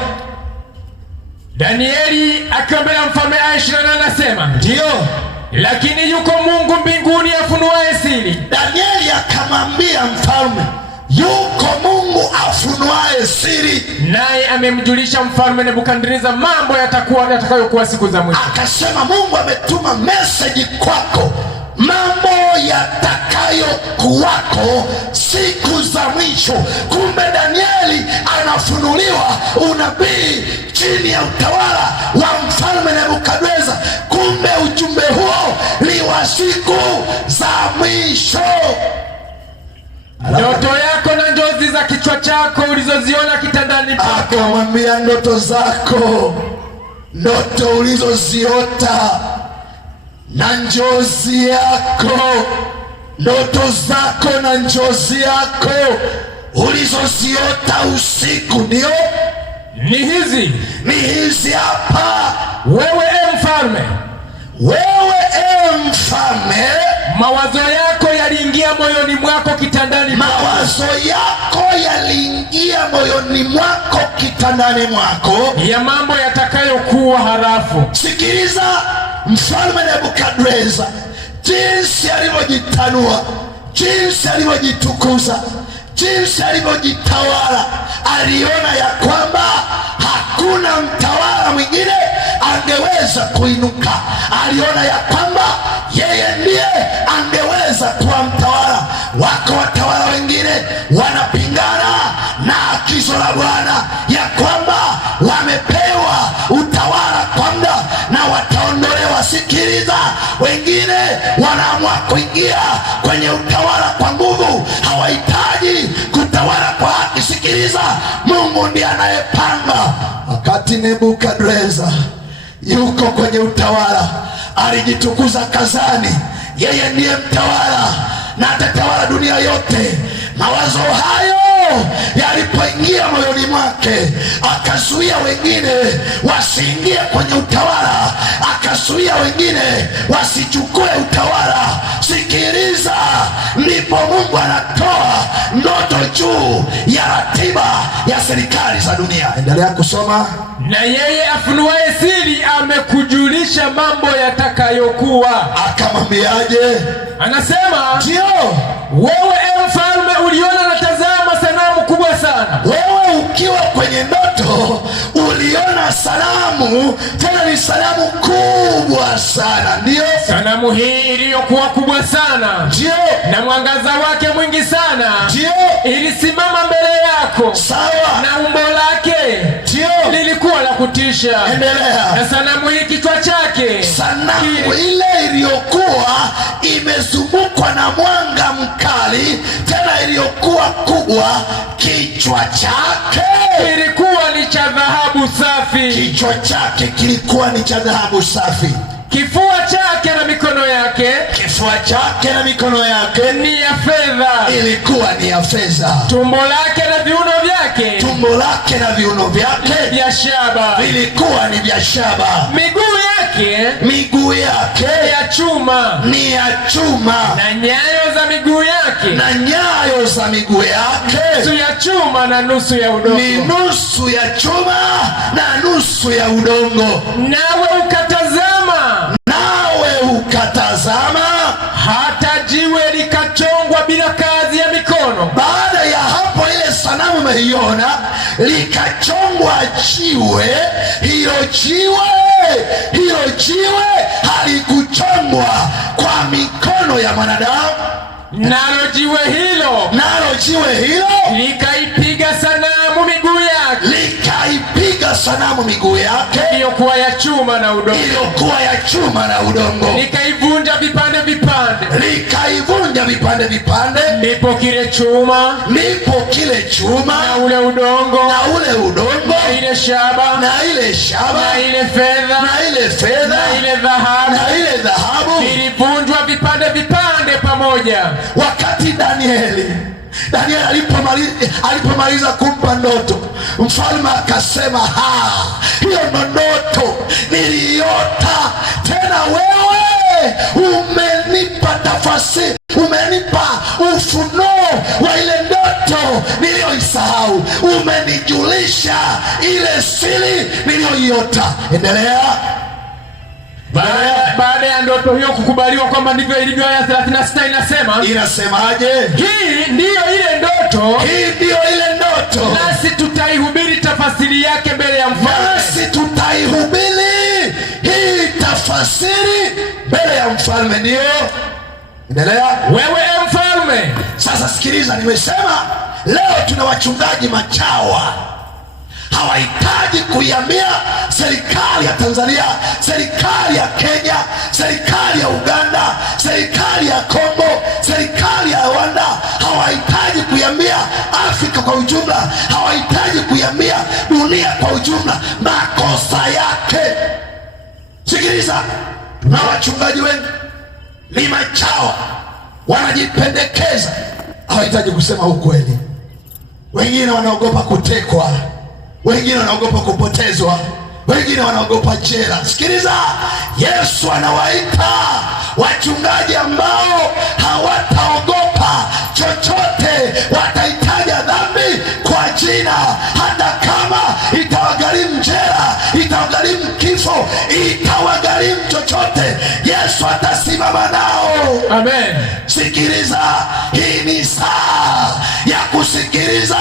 Danieli akiwa mbele ya mfalme Ahasuerus anasema, ndio, lakini yuko Mungu mbinguni afunuaye siri. Danieli akamwambia mfalme, yuko Mungu afunuaye siri, naye amemjulisha mfalme Nebukadneza mambo yatakayokuwa siku za mwisho. Akasema Mungu ametuma message kwako, mambo yatakayokuwako siku za mwisho. Kumbe Danieli anafunuliwa unabii chini ya utawala wa mfalme Nebukadneza. Kumbe ujumbe huo ni wa siku za mwisho. Ndoto yako na njozi za kichwa chako ulizoziona kitandani pako. Akamwambia ndoto zako, ndoto ulizoziota na njozi yako, ndoto zako na njozi yako ulizoziota usiku, ndio ni hizi hapa. Wewe mfalme, mawazo yako yaliingia moyoni mwako kitandani mwako. Mawazo yako yaliingia moyoni mwako kitandani mwako, ya mambo yatakayokuwa harafu. Sikiliza, mfalme Nebukadneza jinsi alivyojitanua, jinsi alivyojitukuza, jinsi alivyojitawala, aliona ya kwamba hakuna mtawala mwingine angeweza kuinuka. Aliona ya kwamba yeye ndiye angeweza kuwa mtawala. Wako watawala wengine wanapingana na agizo la Bwana ya kwamba wamepewa utawala kwa muda na wataondolewa. Sikiliza, wengine wanaamua kuingia kwenye utawala kwa nguvu, hawahitaji kutawala kwa haki. Sikiliza, Mungu ndiye anayepanga. Wakati Nebukadneza yuko kwenye utawala, alijitukuza kazani, yeye ndiye mtawala na atatawala dunia yote. Mawazo hayo yalipoingia moyoni mwake, akazuia wengine wasiingie kwenye utawala, akazuia wengine wasichukue utawala. Sikiliza, ndipo Mungu anatoa ndoto juu ya ratiba ya serikali za dunia. Endelea kusoma. Na yeye afunuaye siri amekujulisha mambo yatakayokuwa. Akamwambiaje? Anasema, ndio, wewe mfalme uliona na tazama sanamu kubwa sana. Wewe ukiwa kwenye ndoto uliona sanamu, tena ni sanamu kubwa sana. Ndio, sanamu hii iliyokuwa kubwa sana, ndio, na mwangaza wake mwingi sana, ndio, ilisimama mbele yako. Sawa. Na umbo lake ndio lilikuwa la kutisha. Endelea. Na sanamu hii kichwa chake, sanamu ile iliyokuwa imezungukwa na mwanga mkali, tena iliyokuwa kubwa, kichwa chake kilikuwa ni cha dhahabu safi. Kichwa chake kilikuwa ni cha dhahabu safi. Kifua chake na mikono yake kifua chake na mikono yake ni ya fedha, ilikuwa ni ya fedha. Tumbo lake na viuno vyake, tumbo lake na viuno vyake vya shaba, vilikuwa ni vya shaba. Miguu yake ya chuma, ni ya chuma, na nyayo za miguu yake, nusu ya chuma na nusu ya udongo, ni nusu ya chuma na nusu ya udongo. Nawe ukatazama hata jiwe likachongwa bila kazi ya mikono. Baada ya hapo, ile sanamu umeiona, likachongwa jiwe. Hilo jiwe halikuchongwa kwa mikono ya mwanadamu. Nalo jiwe hilo likaipiga sanamu miguu yake, iliyokuwa ya chuma na udongo, likaivunja vipande vipande. Ndipo kile chuma na ule udongo na ile shaba na ile fedha na ile dhahabu vilivunjwa vipande pamoja. Wakati Danieli alipomaliza kumpa ndoto, mfalme akasema, hiyo ndoto niliota, tena wewe umenipa tafasiri, umenipa ufunuo wa ile ndoto niliyoisahau, umenijulisha ile siri niliyoiota. Endelea. Baada ya ndoto hiyo kukubaliwa kwamba ndivyo ilivyo, aya 36 inasemaje? Hii ndiyo ile ndoto, nasi tutaihubiri tafasiri yake mbele ya mfalme. Ndio. Endelea. Wewe mfalme, sasa sikiliza, nimesema leo tuna wachungaji machawa, hawahitaji kuiambia serikali ya Tanzania, serikali ya Kenya, serikali ya Uganda, serikali ya Kongo, serikali ya Rwanda, hawahitaji kuiambia Afrika kwa ujumla, hawahitaji kuiambia dunia kwa ujumla makosa yake. Sikiliza, na wachungaji wengi ni machawa, wanajipendekeza, hawahitaji kusema ukweli. Wengine wanaogopa kutekwa, wengine wanaogopa kupotezwa, wengine wanaogopa jela. Sikiliza, Yesu anawaita wachungaji ambao hawataogopa chochote, wataitaja dhambi kwa jina, hata kama itawagharimu jela, itawagharimu kifo, itawagharimu chochote, Yesu atasimama nao. Amen. Sikiliza, hii ni saa ya kusikiliza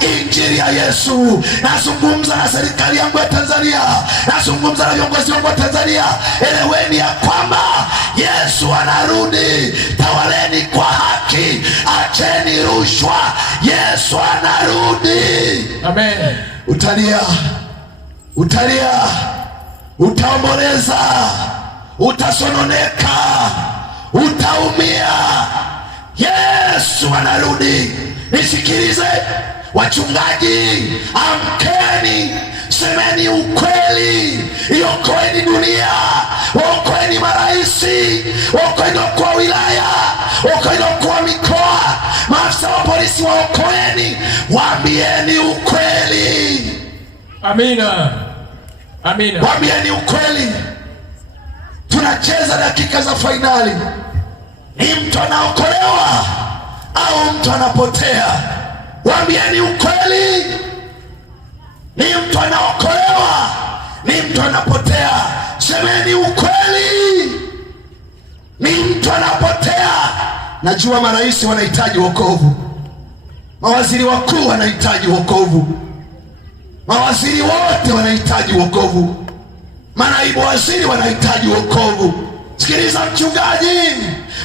injili ya Yesu. Nazungumza na serikali yangu ya Tanzania, nazungumza na viongozi wangu wa Tanzania. Eleweni ya kwamba Yesu anarudi. Tawaleni kwa haki, acheni rushwa. Yesu anarudi. Amen. Utalia, utaomboleza, utasononeka, utaumia. Yesu anarudi. Nisikilize wachungaji, amkeni, semeni ukweli, iokoeni dunia, okoeni maraisi, okoeni wakuu wa wilaya, okoeni wakuu wa mikoa, maafisa wa polisi, waokoeni, waambieni ukweli. Amina. Waambieni ukweli. Tunacheza dakika za fainali. Ni mtu anaokolewa au mtu anapotea? Waambieni ukweli. Ni mtu anaokolewa, ni mtu anapotea? Semeni ukweli. Ni mtu anapotea. Najua marais wanahitaji wokovu, mawaziri wakuu wanahitaji wokovu, mawaziri wote wanahitaji wokovu, manaibu waziri wanahitaji wokovu. Sikiliza mchungaji,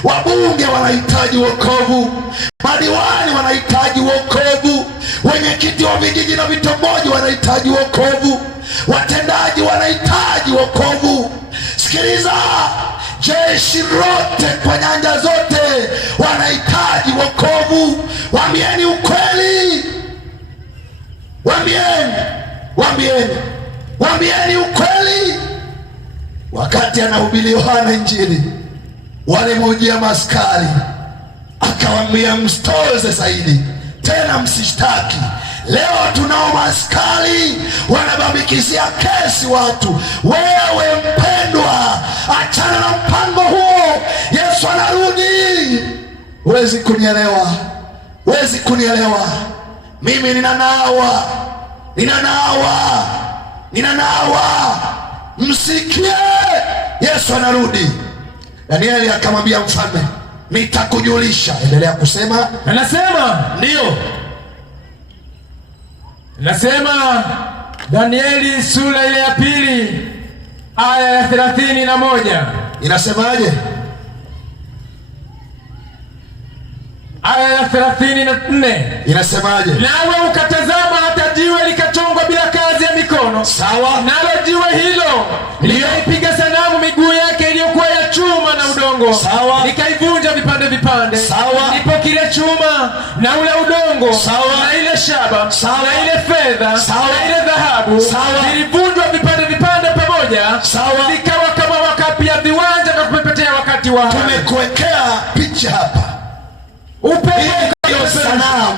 wabunge wanahitaji wokovu, madiwani wanahitaji wokovu, wenyekiti wa vijiji na vitongoji wanahitaji wokovu, watendaji wanahitaji wokovu. Sikiliza, jeshi lote kwa nyanja zote wanahitaji wokovu. Waambieni ukweli. Waambieni ukweli. Wakati anahubiri Yohana Injili, walimujia maskari, akawaambia msitoze zaidi tena, msishtaki. Leo tunao maskari wanabambikizia kesi watu. Wewe mpendwa, achana na mpango huo, Yesu anarudi. Huwezi kunielewa, huwezi kunielewa. Mimi ninanawa, msikie, Yesu anarudi. Danieli akamwambia mfalme, nitakujulisha. Endelea kusema. Anasema ndio, nasema Danieli sura ile ya 2 aya ya 31 inasemaje? Aya ya 34 inasemaje? Nawe ukatazama hata jiwe likachongwa bila kazi ya mikono. Sawa. Nalo jiwe hilo likaipiga sanamu miguu yake iliyokuwa ya chuma na udongo. Sawa. Likaivunja vipande vipande. Sawa. Ndipo kile chuma na ule udongo, sawa, na ile shaba, sawa, na ile fedha, sawa, na ile dhahabu, sawa, vilivunjwa vipande vipande pamoja. Sawa. Vikawa kama wakapi ya viwanja na kupepetea wakati wa. Tumekuwekea picha hapa. Hiyo sanamu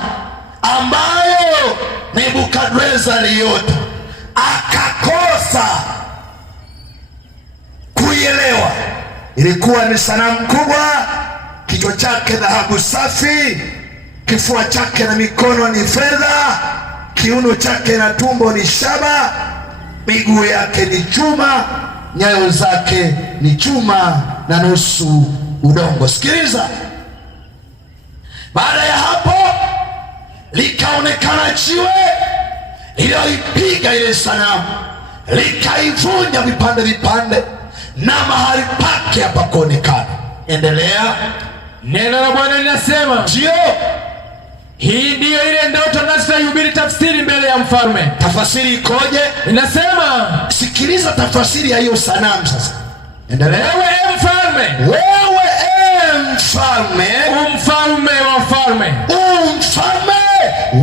ambayo Nebukadreza aliota akakosa kuielewa. Ilikuwa ni sanamu kubwa, kichwa chake dhahabu safi, kifua chake na mikono ni fedha, kiuno chake na tumbo ni shaba, miguu yake ni chuma, nyayo zake ni chuma na nusu udongo. Sikiliza. Baada ya hapo likaonekana jiwe lililoipiga ile sanamu, likaivunja vipande vipande, na mahali pake hapakuonekana. Endelea. Neno la Bwana linasema, ndio, hii ndiyo ile ndoto nasi tunahubiri tafsiri mbele ya mfalme. Tafasiri ikoje? Inasema, sikiliza tafasiri ya hiyo sanamu sasa. Endelea. Wewe mfalme, mfalme, mfalme wa wafalme, mfalme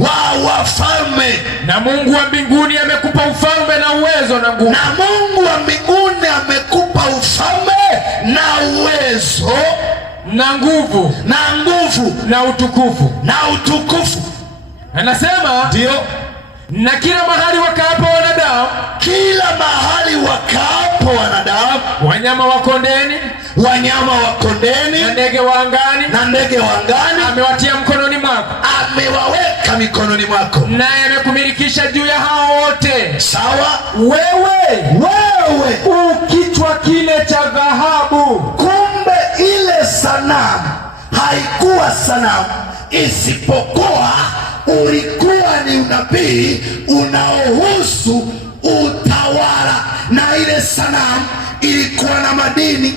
wa wafalme, na Mungu wa mbinguni amekupa ufalme na uwezo na nguvu. Na Mungu wa mbinguni amekupa ufalme na uwezo na nguvu na utukufu. Anasema ndio, na kila mahali wakaapo wanadamu, wanyama wa kondeni, na ndege wa angani, amewatia mkononi mwako, amewaweka mikononi mwako, naye amekumilikisha juu ya hao wote. Sawa. Wewe kichwa kile cha dhahabu. Kumbe ile sanamu haikuwa sanamu, isipokuwa ulikuwa ni unabii unaohusu utawala, na ile sanamu ilikuwa na madini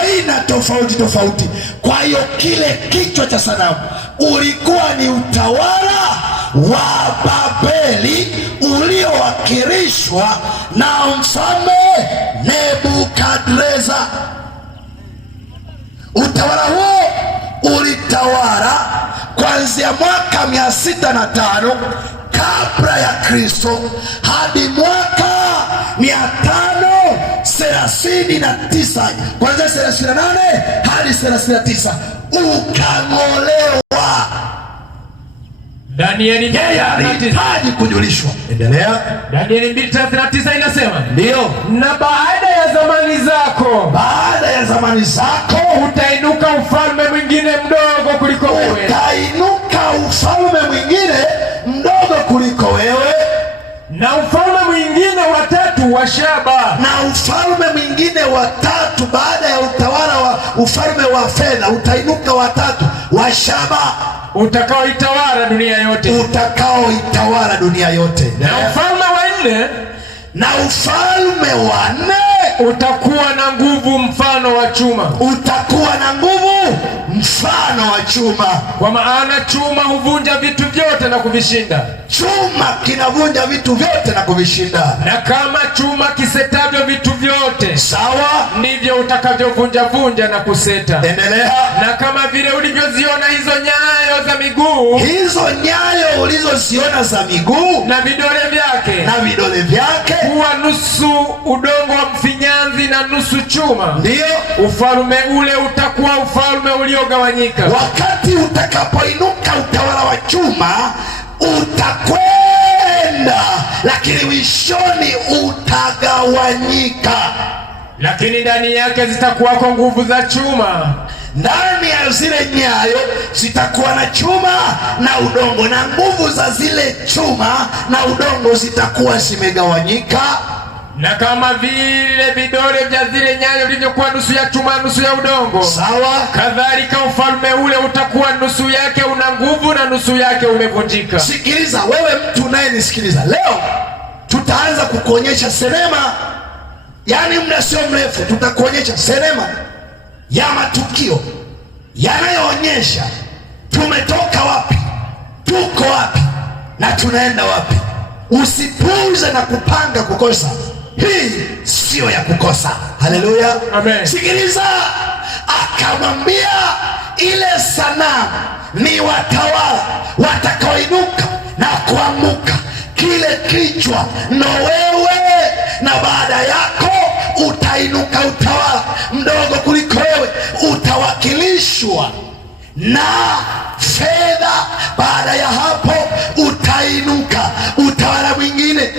aina tofauti. Kwa hiyo kile kichwa cha sanamu ulikuwa ni utawala wa Babeli uliowakilishwa na mfalme Nebukadreza. Utawala huo ulitawala kuanzia mwaka 605 kabla ya Kristo hadi mwaka 539, kuanzia 38 hadi 39 ukang'olewa. Danieli alihitaji kujulishwa. Endelea. Danieli 2:39 inasema, ndio, na baada ya zamani zako utainuka ufalme mwingine mdogo kuliko wewe. Na ufalme mwingine wa tatu wa shaba. Na ufalme mwingine wa tatu baada ya utawala wa ufalme wa fedha utainuka wa tatu wa shaba, utakaoitawala dunia yote. Na ufalme wa nne utakuwa na nguvu mfano wa chuma. Utakuwa na nguvu mfano wa chuma. Kwa maana chuma huvunja vitu vyote na kuvishinda. Chuma kinavunja vitu vyote na kuvishinda. Na kama chuma kisetavyo vitu vyote, sawa, ndivyo utakavyovunja vunja na kuseta. Endelea. Na kama vile ulivyoziona hizo nyayo za miguu, hizo nyayo ulizoziona za miguu na vidole vyake kuwa nusu udongo wa mfinyanzi na nusu chuma, ndiyo ufalme ule utakuwa ufalme uliogawanyika. Wakati utakapoinuka utawala wa chuma utakwenda, lakini mwishoni utagawanyika. Lakini ndani yake zitakuwako nguvu za chuma. Ndani ya zile nyayo zitakuwa na chuma na udongo, na nguvu za zile chuma na udongo zitakuwa zimegawanyika. Na kama vile vidole vya zile nyayo vilivyokuwa nusu ya chuma nusu ya udongo, sawa, kadhalika ufalme ule utakuwa nusu yake una nguvu na nusu yake umevunjika. Sikiliza wewe mtu unayenisikiliza leo, tutaanza kukuonyesha sinema. Yaani muda sio mrefu tutakuonyesha sinema ya matukio yanayoonyesha tumetoka wapi, tuko wapi na tunaenda wapi. Usipuuze na kupanga kukosa. Hii sio ya kukosa. Haleluya, amen. Sikiliza, akamwambia ile sanamu ni watawala watakaoinuka na kuamuka, kile kichwa ndo wewe, na baada yako utainuka utawala mdogo kuliko wewe, utawakilishwa na fedha. Baada ya hapo utainuka utawala mwingine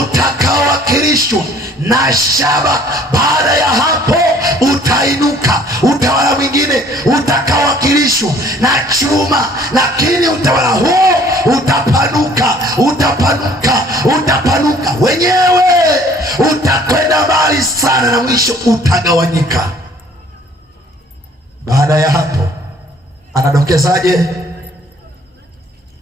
utakaowakilishwa na shaba. Baada ya hapo utainuka utawala mwingine utakaowakilishwa na chuma, lakini utawala huo utapanuka, wenyewe utakwenda mbali sana, na mwisho utagawanyika. Baada ya hapo anadokezaje?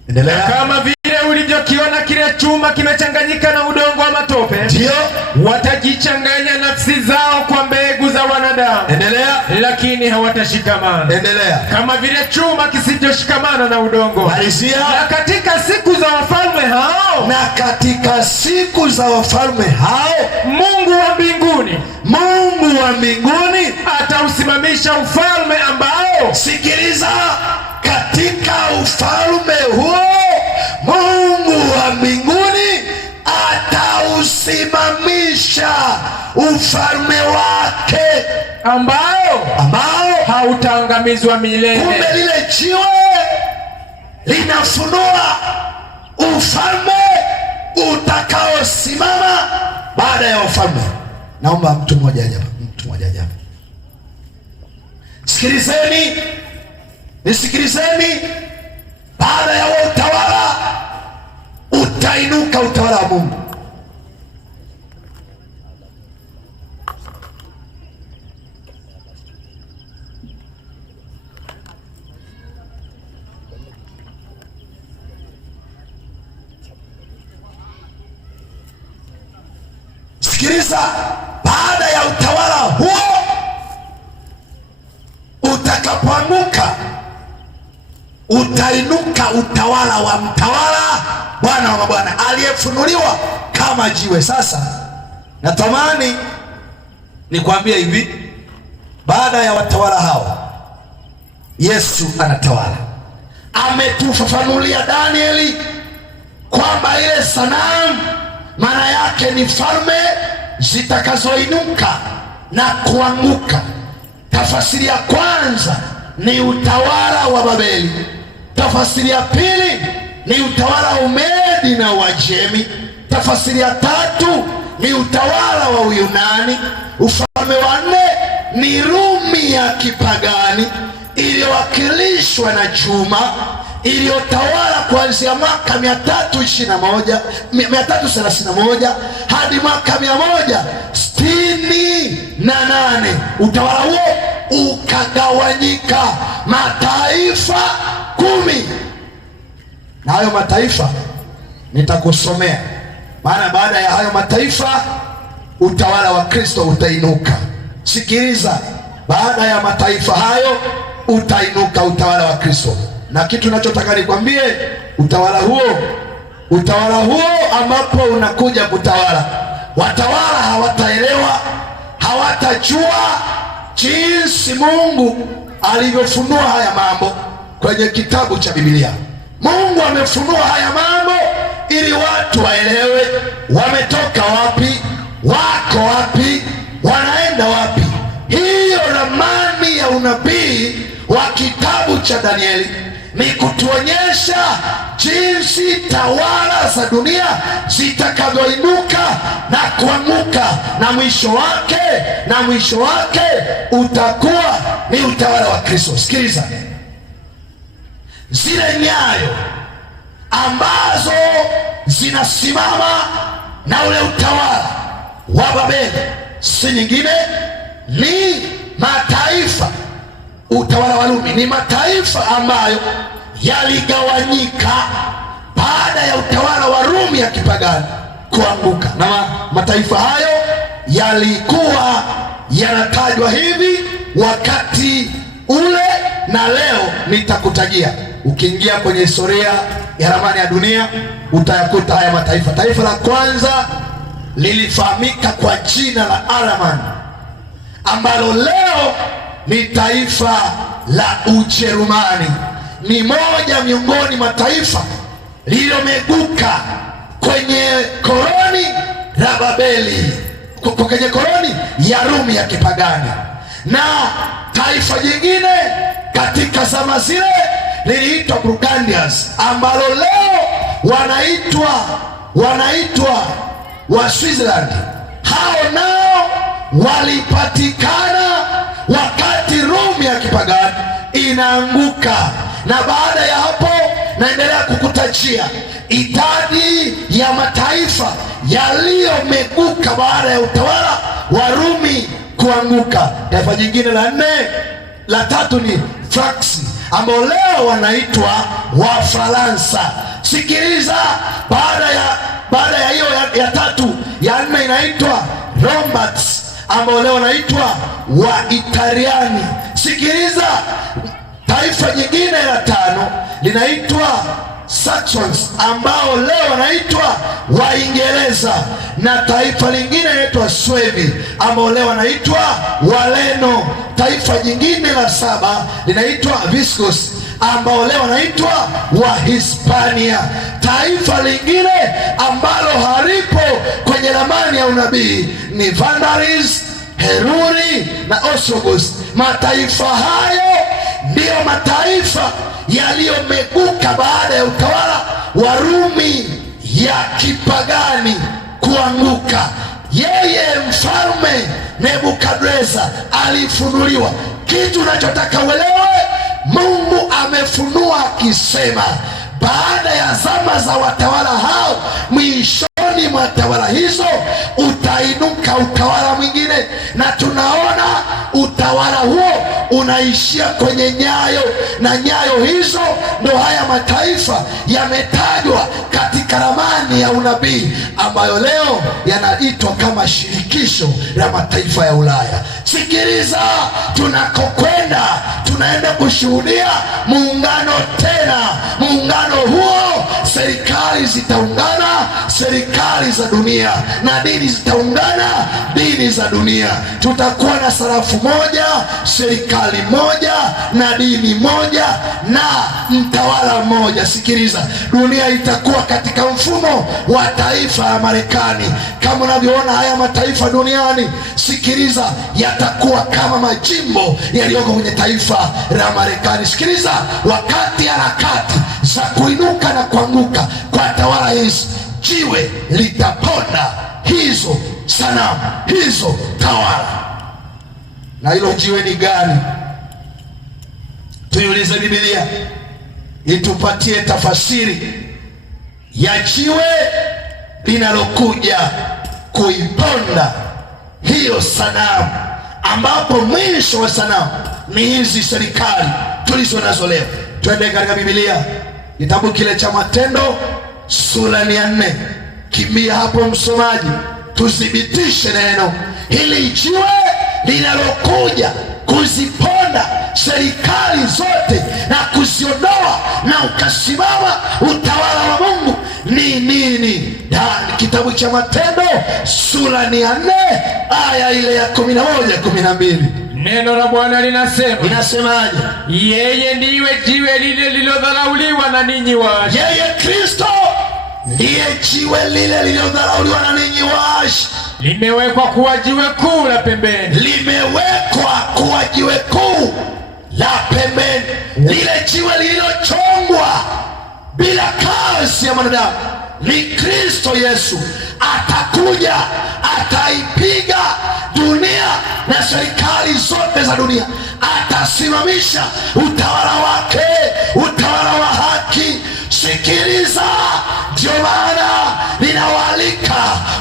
Endelea. Kama vile ulivyokiona kile chuma kimechanganyika na udongo wa matope, ndio watajichanganya nafsi zao kwa mbegu za wanadamu. Endelea. Lakini hawatashikamana. Endelea. Kama vile chuma kisivyoshikamana na udongo. Malizia. Na katika siku za wafalme hao, Mungu wa mbinguni atausimamisha ufalme ambao, sikiliza, katika ufalme huo Mungu wa mbinguni atausimamisha ufalme wake ambao hautaangamizwa milele. Kumbe lile jiwe linafunua ufalme utakaosimama baada ya ufalme. Naomba mtu mmoja ajabu. Nisikilizeni, baada ya utawala utainuka utawala wa Mungu. Sikiliza, baada ya utawala huo utakapoanguka utainuka utawala wa mtawala, Bwana wa mabwana, aliyefunuliwa kama jiwe. Sasa natamani nikwambie hivi, baada ya watawala hao Yesu anatawala. Ametufafanulia Danieli kwamba ile sanamu maana yake ni falme zitakazoinuka na kuanguka. Tafasiri ya kwanza ni utawala wa Babeli. Tafasiri ya pili ni utawala wa Umedi na Uajemi. Tafasiri ya tatu ni utawala wa Uyunani. Ufalme wa nne ni Rumi ya kipagani iliyowakilishwa na chuma, iliyotawala kuanzia mwaka 331 hadi mwaka 168. Utawala huo ukagawanyika mataifa 10, na hayo mataifa nitakusomea, maana baada ya hayo mataifa utawala wa Kristo utainuka. Sikiliza, baada ya mataifa hayo utainuka utawala wa Kristo. Na kitu nachotaka nikwambie, utawala huo ambapo unakuja kutawala, watawala hawataelewa, hawatajua jinsi Mungu alivyofunua haya mambo kwenye kitabu cha Biblia. Mungu amefunua haya mambo ili watu waelewe wametoka wapi, wako wapi, wanaenda wapi. Hiyo ramani ya unabii wa kitabu cha Danieli ni kutuonyesha jinsi tawala za dunia zitakavyoinuka na kuanguka, na mwisho wake utakuwa ni utawala wa Kristo. Sikiliza, zile nyayo ambazo zinasimama na ule utawala wa Babeli si nyingine, ni mataifa. Utawala wa Rumi ni mataifa ambayo yaligawanyika baada ya utawala wa Rumi ya kipagani kuanguka, na mataifa hayo yalikuwa yanatajwa hivi wakati ule, na leo nitakutajia. Ukiingia kwenye historia ya ramani ya dunia utayakuta haya mataifa. Taifa la kwanza lilifahamika kwa jina la Araman, ambalo leo ni taifa la Ujerumani. Ni moja miongoni mwa taifa lililomeguka kwenye koloni la Babeli, kwenye koloni ya Rumi ya kipagani. Na taifa jingine katika zama zile liliitwa Burgundians, ambalo leo wanaitwa wa Switzerland. Hao nao walipatikana wakati Rumi ya kipagani inaanguka. Na baada ya hapo naendelea kukutajia idadi ya mataifa yaliyomeguka baada ya utawala wa Rumi kuanguka. Taifa jingine la tatu ni Franksi, ambao leo wanaitwa Wafaransa. Sikiliza, baada ya hiyo ya tatu, ya nne inaitwa Lombards, ambao leo wanaitwa Waitaliani. Sikiliza, taifa jingine la tano linaitwa Saxons, ambao leo wanaitwa Waingereza, na taifa lingine linaitwa Swevi, ambao leo wanaitwa Waleno. Taifa jingine la saba linaitwa Visigoths, ambao leo wanaitwa Wahispania. Taifa lingine ambalo halipo kwenye ramani ya unabii ni Vandalism, Heruli na Ostrogoths. Mataifa hayo ndiyo mataifa yaliyomeguka baada ya utawala wa Rumi ya kipagani kuanguka. Yeye mfalme Nebukadreza alifunuliwa. Kitu unachotaka uelewe, Mungu amefunua akisema, baada ya zama za watawala hao, mwishoni mwa tawala hizo utainuka utawala mwingine. Na tunaona utawala huo unaishia kwenye nyayo, na nyayo hizo ndo haya mataifa yametajwa katika ramani ya unabii, ambayo leo yanaitwa kama shirikisho la mataifa ya Ulaya. Sikiliza, tunakokwenda, tunaenda kushuhudia muungano tena. Muungano huo, serikali zitaungana, serikali za dunia, na dini zitaungana, dini za dunia. Tutakuwa na sarafu moja, serikali moja, na dini moja, na mtawala mmoja. Sikiliza, dunia itakuwa katika mfumo wa taifa ya Marekani. Kama unavyoona haya mataifa duniani, sikiliza, yatakuwa kama majimbo yaliyoko kwenye taifa la Marekani. Sikiliza, wakati harakati za kuinuka na kuanguka kwa tawala hizi, jiwe litaponda hizo sanamu, hizo tawala. Na hilo jiwe ni gani? Tuiulize Biblia itupatie tafasiri ya jiwe linalokuja kuiponda hiyo sanamu, ambapo mwisho wa sanamu ni hizi serikali tulizo nazo leo. Twende katika Biblia, kitabu kile cha Matendo sura ya 4. Kimbia hapo msomaji, tuthibitishe neno hili. Jiwe linalokuja kuziponda serikali zote na kuziondoa na ukasimama utawala wa Mungu ni nini? Kitabu cha Matendo sura ni 4 aya ile ya 11 12. Neno la Bwana linasema, inasemaje? Yeye ndiwe jiwe lile lililodharauliwa na ninyi waashi. Yeye Kristo ndiye jiwe lile lililodharauliwa na ninyi waashi. Limewekwa kuwa jiwe kuu la pembeni. Limewekwa kuwa jiwe kuu la pembeni. Lile jiwe lililochongwa bila kazi ya mwanadamu ni Kristo Yesu. Atakuja, ataipiga dunia na serikali zote za dunia. Atasimamisha utawala wake, utawala wa haki. Sikiliza, ndio maana ninawaalika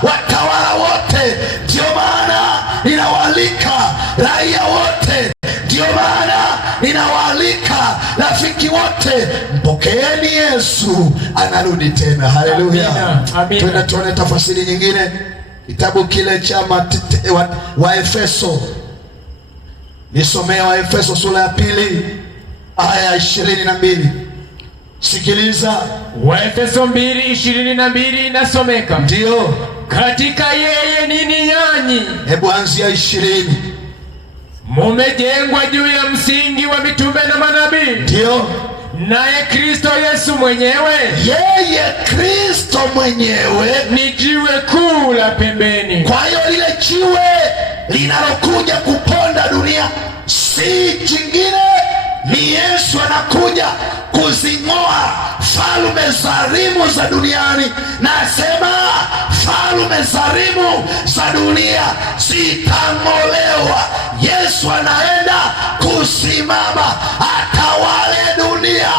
watawala wote, ndio maana ninawaalika raia wote, ndio maana ninawaalika rafiki wote, mpokeeni Yesu, anarudi tena. Haleluya. Twende tuone tafasiri nyingine, kitabu kile cha Waefeso. Nisomea Waefeso sura ya 2 aya 22. Sikiliza, Waefeso 2:22 inasomeka, ndio, katika yeye ninyi nanyi, hebu anzia 20, mumejengwa juu ya msingi wa mitume na manabii. ndio, naye Kristo Yesu mwenyewe, yeye Kristo mwenyewe ni jiwe kuu la pembeni. Kwa hiyo lile jiwe linalokuja kuponda dunia si jingine, ni Yesu. Anakuja kuzing'oa falme za rimu za duniani. Nasema falme za rimu za dunia zitang'olewa. Yesu anaenda kusimama atawale dunia,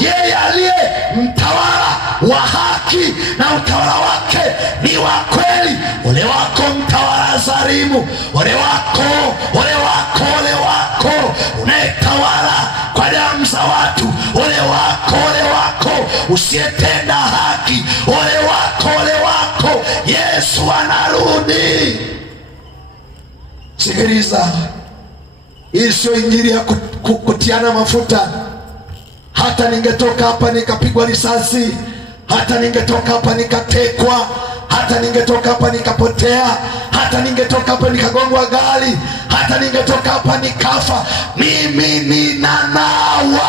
yeye aliye mtawala wa haki, na utawala wake ni wa kweli. Ole wako mtawala zalimu, ole wako, ole wako, ole wako unayetawala kwa damu za watu, ole wako, ole wako usiyetenda haki, ole wako, ole wako. Yesu anarudi. Sikiliza, hii sio injili ya kutiana mafuta. Hata ningetoka hapa nikapigwa risasi, hata ningetoka hapa nikatekwa, hata ningetoka hapa nikapotea, hata ningetoka hapa nikagongwa gari, hata ningetoka hapa nikafa, mimi ninanawa.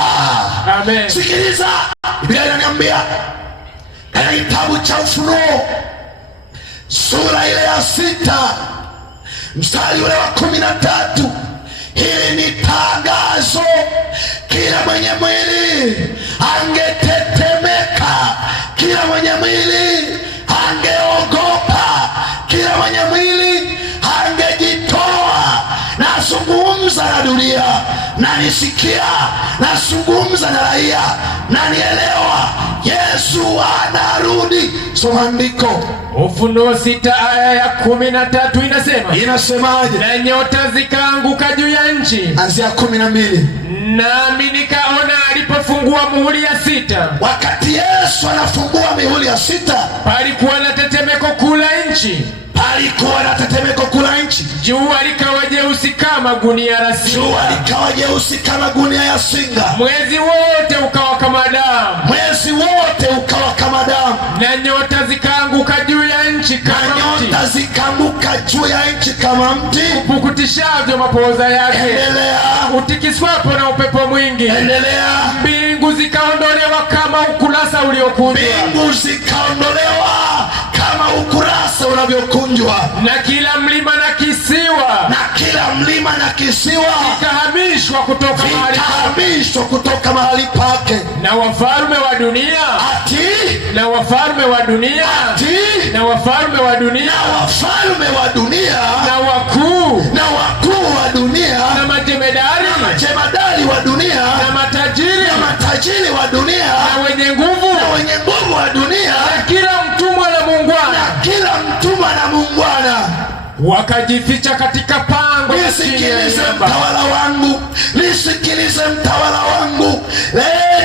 Amen. Sikiliza, Biblia inaniambia katika kitabu cha Ufunuo sura ile ya 6 mstari ule wa 13, hili ni tangazo, kila mwenye mwili angetetemeka, kila mwenye mwili angeogopa, kila mwenye mwili angejitoa. Nazungumza na dunia, na nisikia, nazungumza na raia, na nielewa, Yesu anarudi. Soma andiko, Ufunuo 6 aya ya 13 inasema, inasemaje? Na nyota zikaanguka juu ya nchi. Anzia 12. Nami nikaona alipofungua muhuri ya 6. Wakati Yesu anafungua mihuri ya 6, palikuwa na tetemeko kuu la nchi. Palikuwa na tetemeko kula nchi. Jua likawa jeusi kama gunia la singa. Jua likawa jeusi kama gunia ya singa. Mwezi wote ukawa kama damu. Mwezi wote ukawa kama damu. Na nyota zikaanguka juu ya nchi kama mti. Na nyota zikaanguka juu ya nchi kama mti upukutishavyo mapooza yake. Endelea. Utikiswapo na upepo mwingi. Endelea. Mbingu zikaondolewa kama ukurasa uliokunjwa. Mbingu zikaondolewa kama ukurasa unavyokunjwa. Na kila mlima na kisiwa. Na kila mlima na kisiwa vikahamishwa kutoka mahali pake. Na wafalme wa dunia. Ati. Na wafalme wa dunia. Ati. Na wafalme wa dunia. Na wafalme wa dunia. Na wakuu. Na wakuu wa dunia. Na majemadari. Na majemadari wa dunia. Na matajiri. Na matajiri wa dunia. Na wenye nguvu. Na wenye nguvu wa dunia. Na kila mtumwa na muungwana. Na kila mtumwa na muungwana wakajificha katika pango. Nisikilize mtawala wangu, nisikilize mtawala wangu.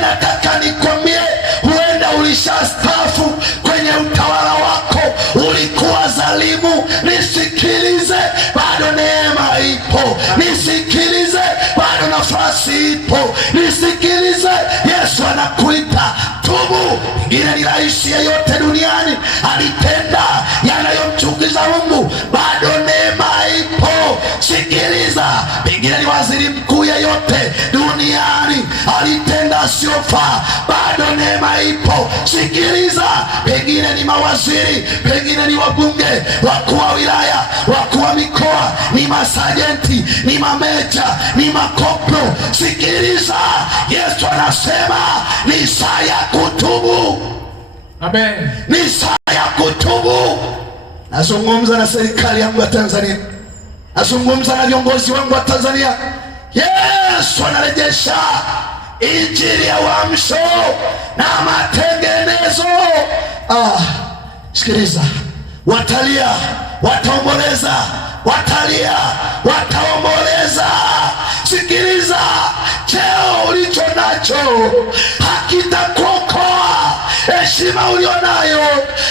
Nataka nikwambie, huenda ulishastaafu kwenye utawala wako, ulikuwa dhalimu. Nisikilize, bado neema ipo. Nisikilize, bado nafasi nafasi ipo, nisikilize. Yesu anakuita tubu. Ile ni rais yeyote duniani alitenda yanayomchukiza Mungu, bado neema ipo. Sikiliza, pengine ni waziri mkuu yeyote duniani alitenda asiyofaa, bado neema ipo. Sikiliza, pengine ni mawaziri, pengine ni wabunge, wakuu wa wilaya, wakuu wa mikoa, ni masajenti, ni mameja, ni makopro. Sikiliza, Yesu anasema ni saa ya kutubu. Amen. Ni saa ya kutubu. Nazungumza na serikali yangu ya Tanzania, nazungumza na viongozi wangu wa Tanzania. Yesu anarejesha injili ya uamsho na matengenezo. Sikiliza, watalia, wataomboleza, watalia, wataomboleza. Sikiliza, cheo ulicho nacho hakitakuokoa, heshima ulionayo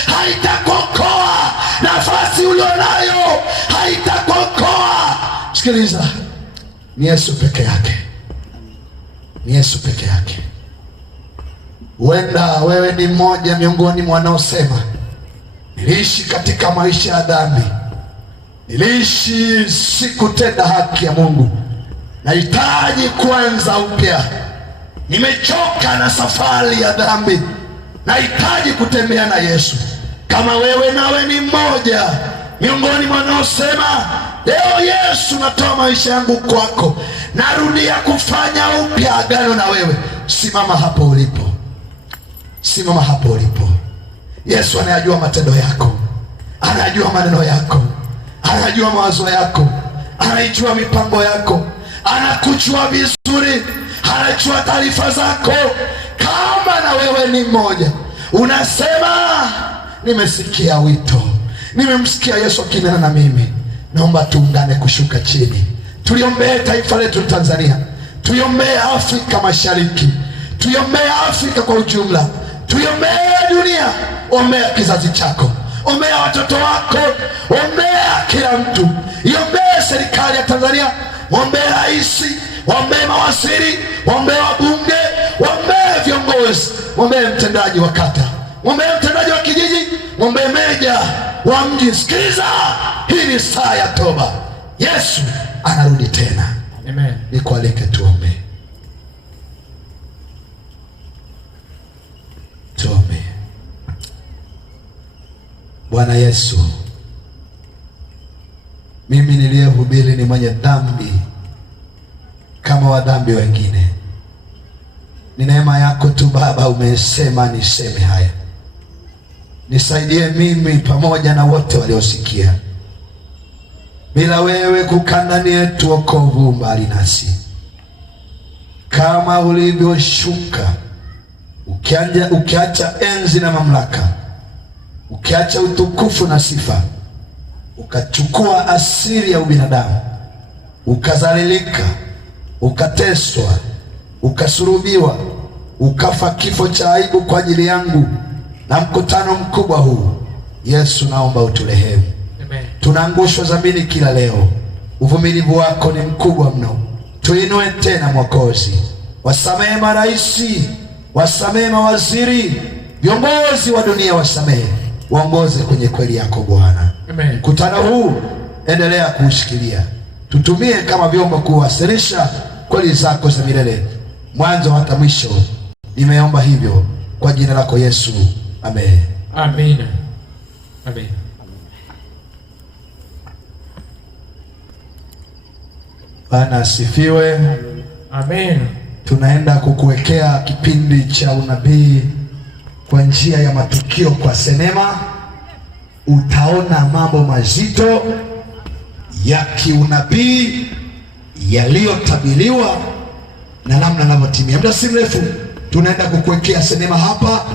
haitakuokoa, nafasi ulionayo haitakuokoa. Sikiliza, ni Yesu peke yake, ni Yesu peke yake. Huenda wewe ni mmoja miongoni mwa wanaosema, niliishi katika maisha ya dhambi, niliishi sikutenda haki ya Mungu, nahitaji kuanza upya, nimechoka na safari ya dhambi, nahitaji kutembea na Yesu. Kama wewe nawe ni mmoja miongoni mwa wanaosema, leo Yesu, natoa maisha yangu kwako, narudia kufanya upya agano na wewe, simama hapo ulipo, simama hapo ulipo. Yesu anayajua matendo yako, anajua maneno yako, anajua mawazo yako, anaijua mipango yako, anakujua vizuri, anajua taarifa zako. Kama na wewe ni mmoja unasema, nimesikia wito, nimemsikia Yesu akinena na mimi, naomba tuungane kushuka chini, tuliombee taifa letu Tanzania, tuiombee Afrika Mashariki, tuiombee Afrika kwa ujumla, tuiombee dunia. Ombea kizazi chako, ombea watoto wako, ombea kila mtu, iombee serikali ya Tanzania, ombee rais, ombee mawaziri, ombee wabunge, ombee viongozi, ombee mtendaji wa kata, ombee mtendaji wa kijiji, ombee meja wa mji. Sikiliza, hii ni saa ya toba. Yesu anarudi tena. Amen. Nikualike tuombe. Tuombe. Bwana Yesu, mimi niliyehubiri ni mwenye dhambi kama wadhambi wengine. Ni neema yako tu Baba umesema niseme haya. Nisaidie mimi pamoja na wote waliosikia. Bila wewe kukaa ndani yetu, wokovu mbali nasi. Kama ulivyoshuka ukiacha enzi na mamlaka, ukiacha utukufu na sifa, ukachukua asili ya ubinadamu, ukazalilika, ukateswa, ukasulubiwa, ukafa kifo cha aibu kwa ajili yangu na mkutano mkubwa huu. Yesu, naomba uturehemu. Amen. Tunaangushwa dhambini kila leo, uvumilivu wako ni mkubwa mno. Tuinue tena Mwokozi, wasamehe maraisi, wasamehe mawaziri, viongozi wa dunia wasamehe, waongoze kwenye kweli yako Bwana. Amen. Mkutano huu endelea kuushikilia, tutumie kama vyombo kuwasilisha kweli zako za milele, mwanzo hata mwisho. Nimeomba hivyo kwa jina lako Yesu, amen. Amen. Amen. Bwana asifiwe. Amen. Tunaenda kukuwekea kipindi cha unabii kwa njia ya matukio kwa sinema. Utaona mambo mazito ya kiunabii yaliyotabiriwa na namna yanavyotimia. Muda si mrefu tunaenda kukuwekea sinema hapa